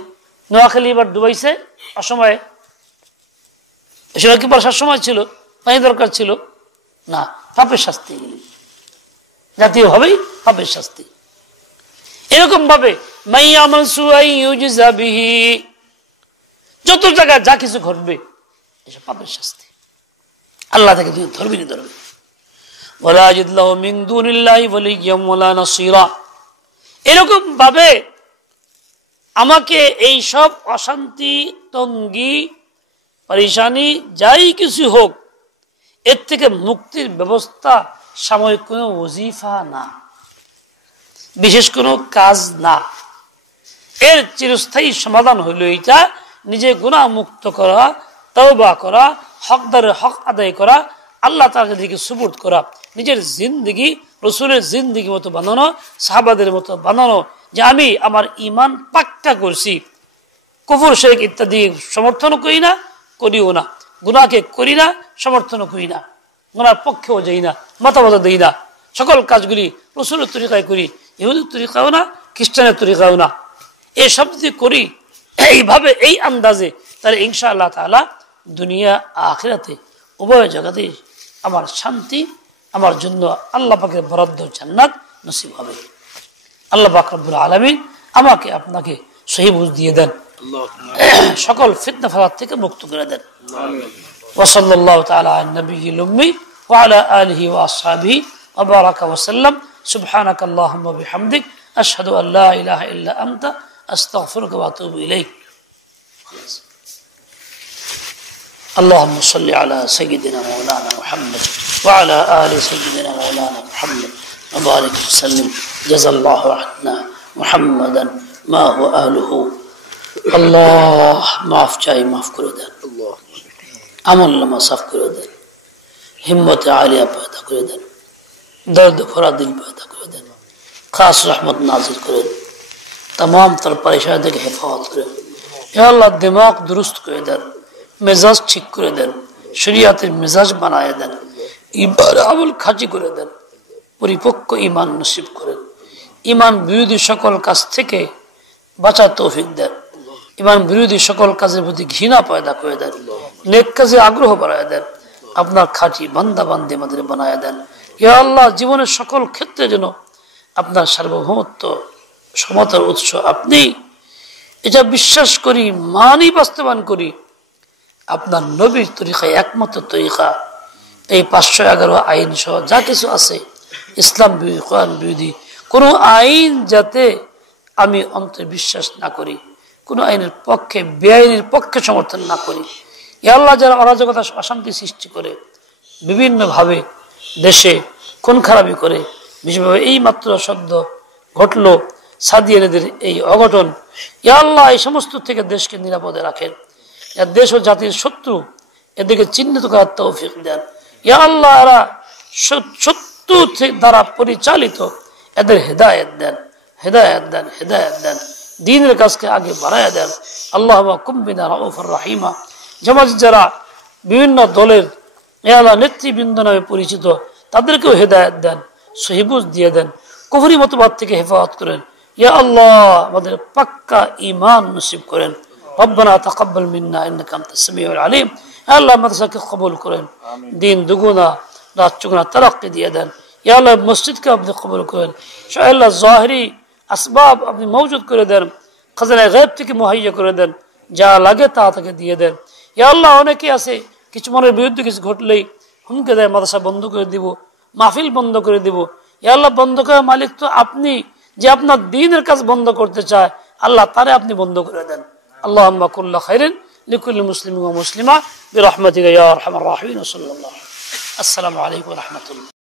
নোয়াখালী এবার ডুবাইছে অসময়ে। এসময় কি বর্ষার সময় ছিল, পানি দরকার ছিল না, পাপের শাস্তি, জাতীয়ভাবেই পাপের শাস্তি। এরকম ভাবে মান ইয়ামাল সুআন ইউজযা বিহি, যত জায়গায় যা কিছু ঘটবে এসব পাপের শাস্তি, আল্লাহ তাকে ধরবেনি ধরবে। ওয়ালা ইয়াজিদ লাহু মিন দুনিল্লাহি ওয়ালিয়্যান ওয়ালা নাসীরা। এরকম ভাবে আমাকে এই সব অশান্তি, তঙ্গি, পরেশানি যাই কিছু হোক, এর থেকে মুক্তির ব্যবস্থা সাময়িক কোনো ওজিফা না, বিশেষ কোনো কাজ না। এর চিরস্থায়ী সমাধান হইল এটা, নিজে গুনাহ মুক্ত করা, তওবা করা, হকদারের হক আদায় করা, আল্লাহ তাআলার দিকে সুপুর্দ করা, নিজের জিন্দেগি রাসূলের জিন্দেগি মতো বানানো, সাহাবাদের মতো বানানো, যে আমি আমার ঈমান পাক্কা করছি, কুফর শিরক ইত্যাদি সমর্থন করি না, করিও না, গুনাহকে করি না, সমর্থন করি না, গুনার পক্ষেও যাই না, মতামত দেই না, সকল কাজগুলি রাসূলের তরিকায় করি, ইহুদির তরিকাও না, খ্রিস্টানের তরিকাও না। এই সব যদি করি এইভাবে, এই আন্দাজে, তাহলে ইনশাআল্লাহ তাআলা দুনিয়া আখিরাতে উভয় জগতে আমার শান্তি, আমার জন্য আল্লাহ পাকের বরাদ্দ জান্নাত নসিব হবে। আল্লাহ পাক রব্বুল আলামিন আমাকে আপনাকে সহি বুঝ দিয়ে দেন, সকল ফিতনা ফাসাদ থেকে মুক্ত করে দেন। ওয়া সাল্লাল্লাহু তাআলা আলা নবিয়্যিল উম্মি ওয়া আলা আলিহি ওয়া আসহাবিহি ওয়া বারাকা ওয়া সাল্লাম। সুবহানাকা আল্লাহুম্মা ওয়া বিহামদিক, আশহাদু আল লা ইলাহা ইল্লা আনতা, আস্তাগফিরুকা ওয়া আতুবু ইলাইক। اللهم صل على سيدنا مولانا محمد وعلى آل سيدنا مولانا محمد وبارك وسلم. جزا الله عنا محمدا ما هو آله. الله মাফ চাই, মাফ করে দেন, আমল নামা সাফ করে দেন, হিম্মতে আলিয়া পয়দা করে দেন, দর্দ ভরা দিল পয়দা করে দেন, খাস রহমত নাজিল করে দেন, तमाम तर परेशानी থেকে হেফাজত করেন। ইয়া আল্লাহ দিমাগ দুরুস্ত করে দেন, মেজাজ ঠিক করে দেন, শরীয়তের মেজাজ বানায় দেন, ইবাদত আমল খাঁটি করে দেন, পরিপক্ক ঈমান নসিব করেন, ঈমান বিরোধী সকল কাজ থেকে বাঁচার তৌফিক দেন, ঈমান বিরোধী সকল কাজের প্রতি ঘৃণা পয়দা করে দেন, নেক কাজে আগ্রহ বাড়ায় দেন, আপনার খাঁটি বান্দা বান্দি আমাদের বানায় দেন। ইয়া আল্লাহ জীবনের সকল ক্ষেত্রে যেন আপনার সার্বভৌমত্ব, সমতার উৎস আপনি, এটা বিশ্বাস করি, মানি, বাস্তবায়ন করি। আপনার নবীর তরিকায় একমাত্র তরিকা, এই 511 আইন সহ যা কিছু আছে ইসলাম বিরোধী, কোরআন বিরোধী কোনো আইন যাতে আমি অন্তরে বিশ্বাস না করি, কোনো আইনের পক্ষে, বেআইনের পক্ষে সমর্থন না করি। ইয়া আল্লাহ যারা অরাজকতা, অশান্তি সৃষ্টি করে, বিভিন্নভাবে দেশে খুন খারাপি করে, বিশেষভাবে এই মাত্র শব্দ ঘটলো সাদিয়ানদের এই অঘটন, ইয়া আল্লাহ এই সমস্ত থেকে দেশকে নিরাপদে রাখেন। দেশ ও জাতির শত্রু, এদেরকে চিহ্নিত করার তৌফিক দেন। ইয়া আল্লাহ এরা শত্রু দ্বারা পরিচালিত, এদের হেদায়েত দেন, হেদায়েত দেন, হেদায়েত দেন, দ্বীনের কাজকে আগে বাড়ায় দেন। আল্লাহুম্মা কুম বিনা রাউফুর রাহিমা। সমাজ যারা বিভিন্ন দলের ইয়া আল্লাহ নেতৃবৃন্দ নামে পরিচিত, তাদেরকেও হেদায়েত দেন, সহিবুজ দিয়ে দেন, কুফরি মতবাদ থেকে হেফাজত করেন। ইয়া আল্লাহ আমাদের পাক্কা ঈমান নসিব করেন। রব্বানা তাকাব্বাল মিন্না ইন্নাকা আনতাস সামিউল আলিম। আল্লাহ মাদ্রাসাকে কবুল করেন, দিন দুগুনা রাত চুগুনা তারাক্কি দিয়ে দেন। ইয়া আল্লাহ মসজিদকে আপনি কবুল করেন। আল্লাহ জাহিরি আসবাব আপনি মওজুদ করে দেন, খাজানায়ে গায়ব থেকে মুহাইয়া করে দেন, যা লাগে তা তাকে দিয়ে দেন। ইয়া আল্লাহ, অনেকে আছে কিছু মনের বিরুদ্ধে কিছু ঘটলেই হুমকে দেয়, মাদ্রাসা বন্ধ করে দিব, মাহফিল বন্ধ করে দিব। ইয়া আল্লাহ, বন্ধ করার মালিক তো আপনি, যে আপনার দ্বীনের কাজ বন্ধ করতে চায়, আল্লাহ তারে আপনি বন্ধ করে দেন। আল্লাহুম্মা কুল্লা খাইরিন লিকুল্লি মুসলিমিন ওয়া মুসলিমা বিরহমাতিকা ইয়া আরহামার রাহিমিন। সাল্লাল্লাহু আলাইহি ওয়া সাল্লাম। আসসালামু আলাইকুম ওয়া রাহমাতুল্লাহ।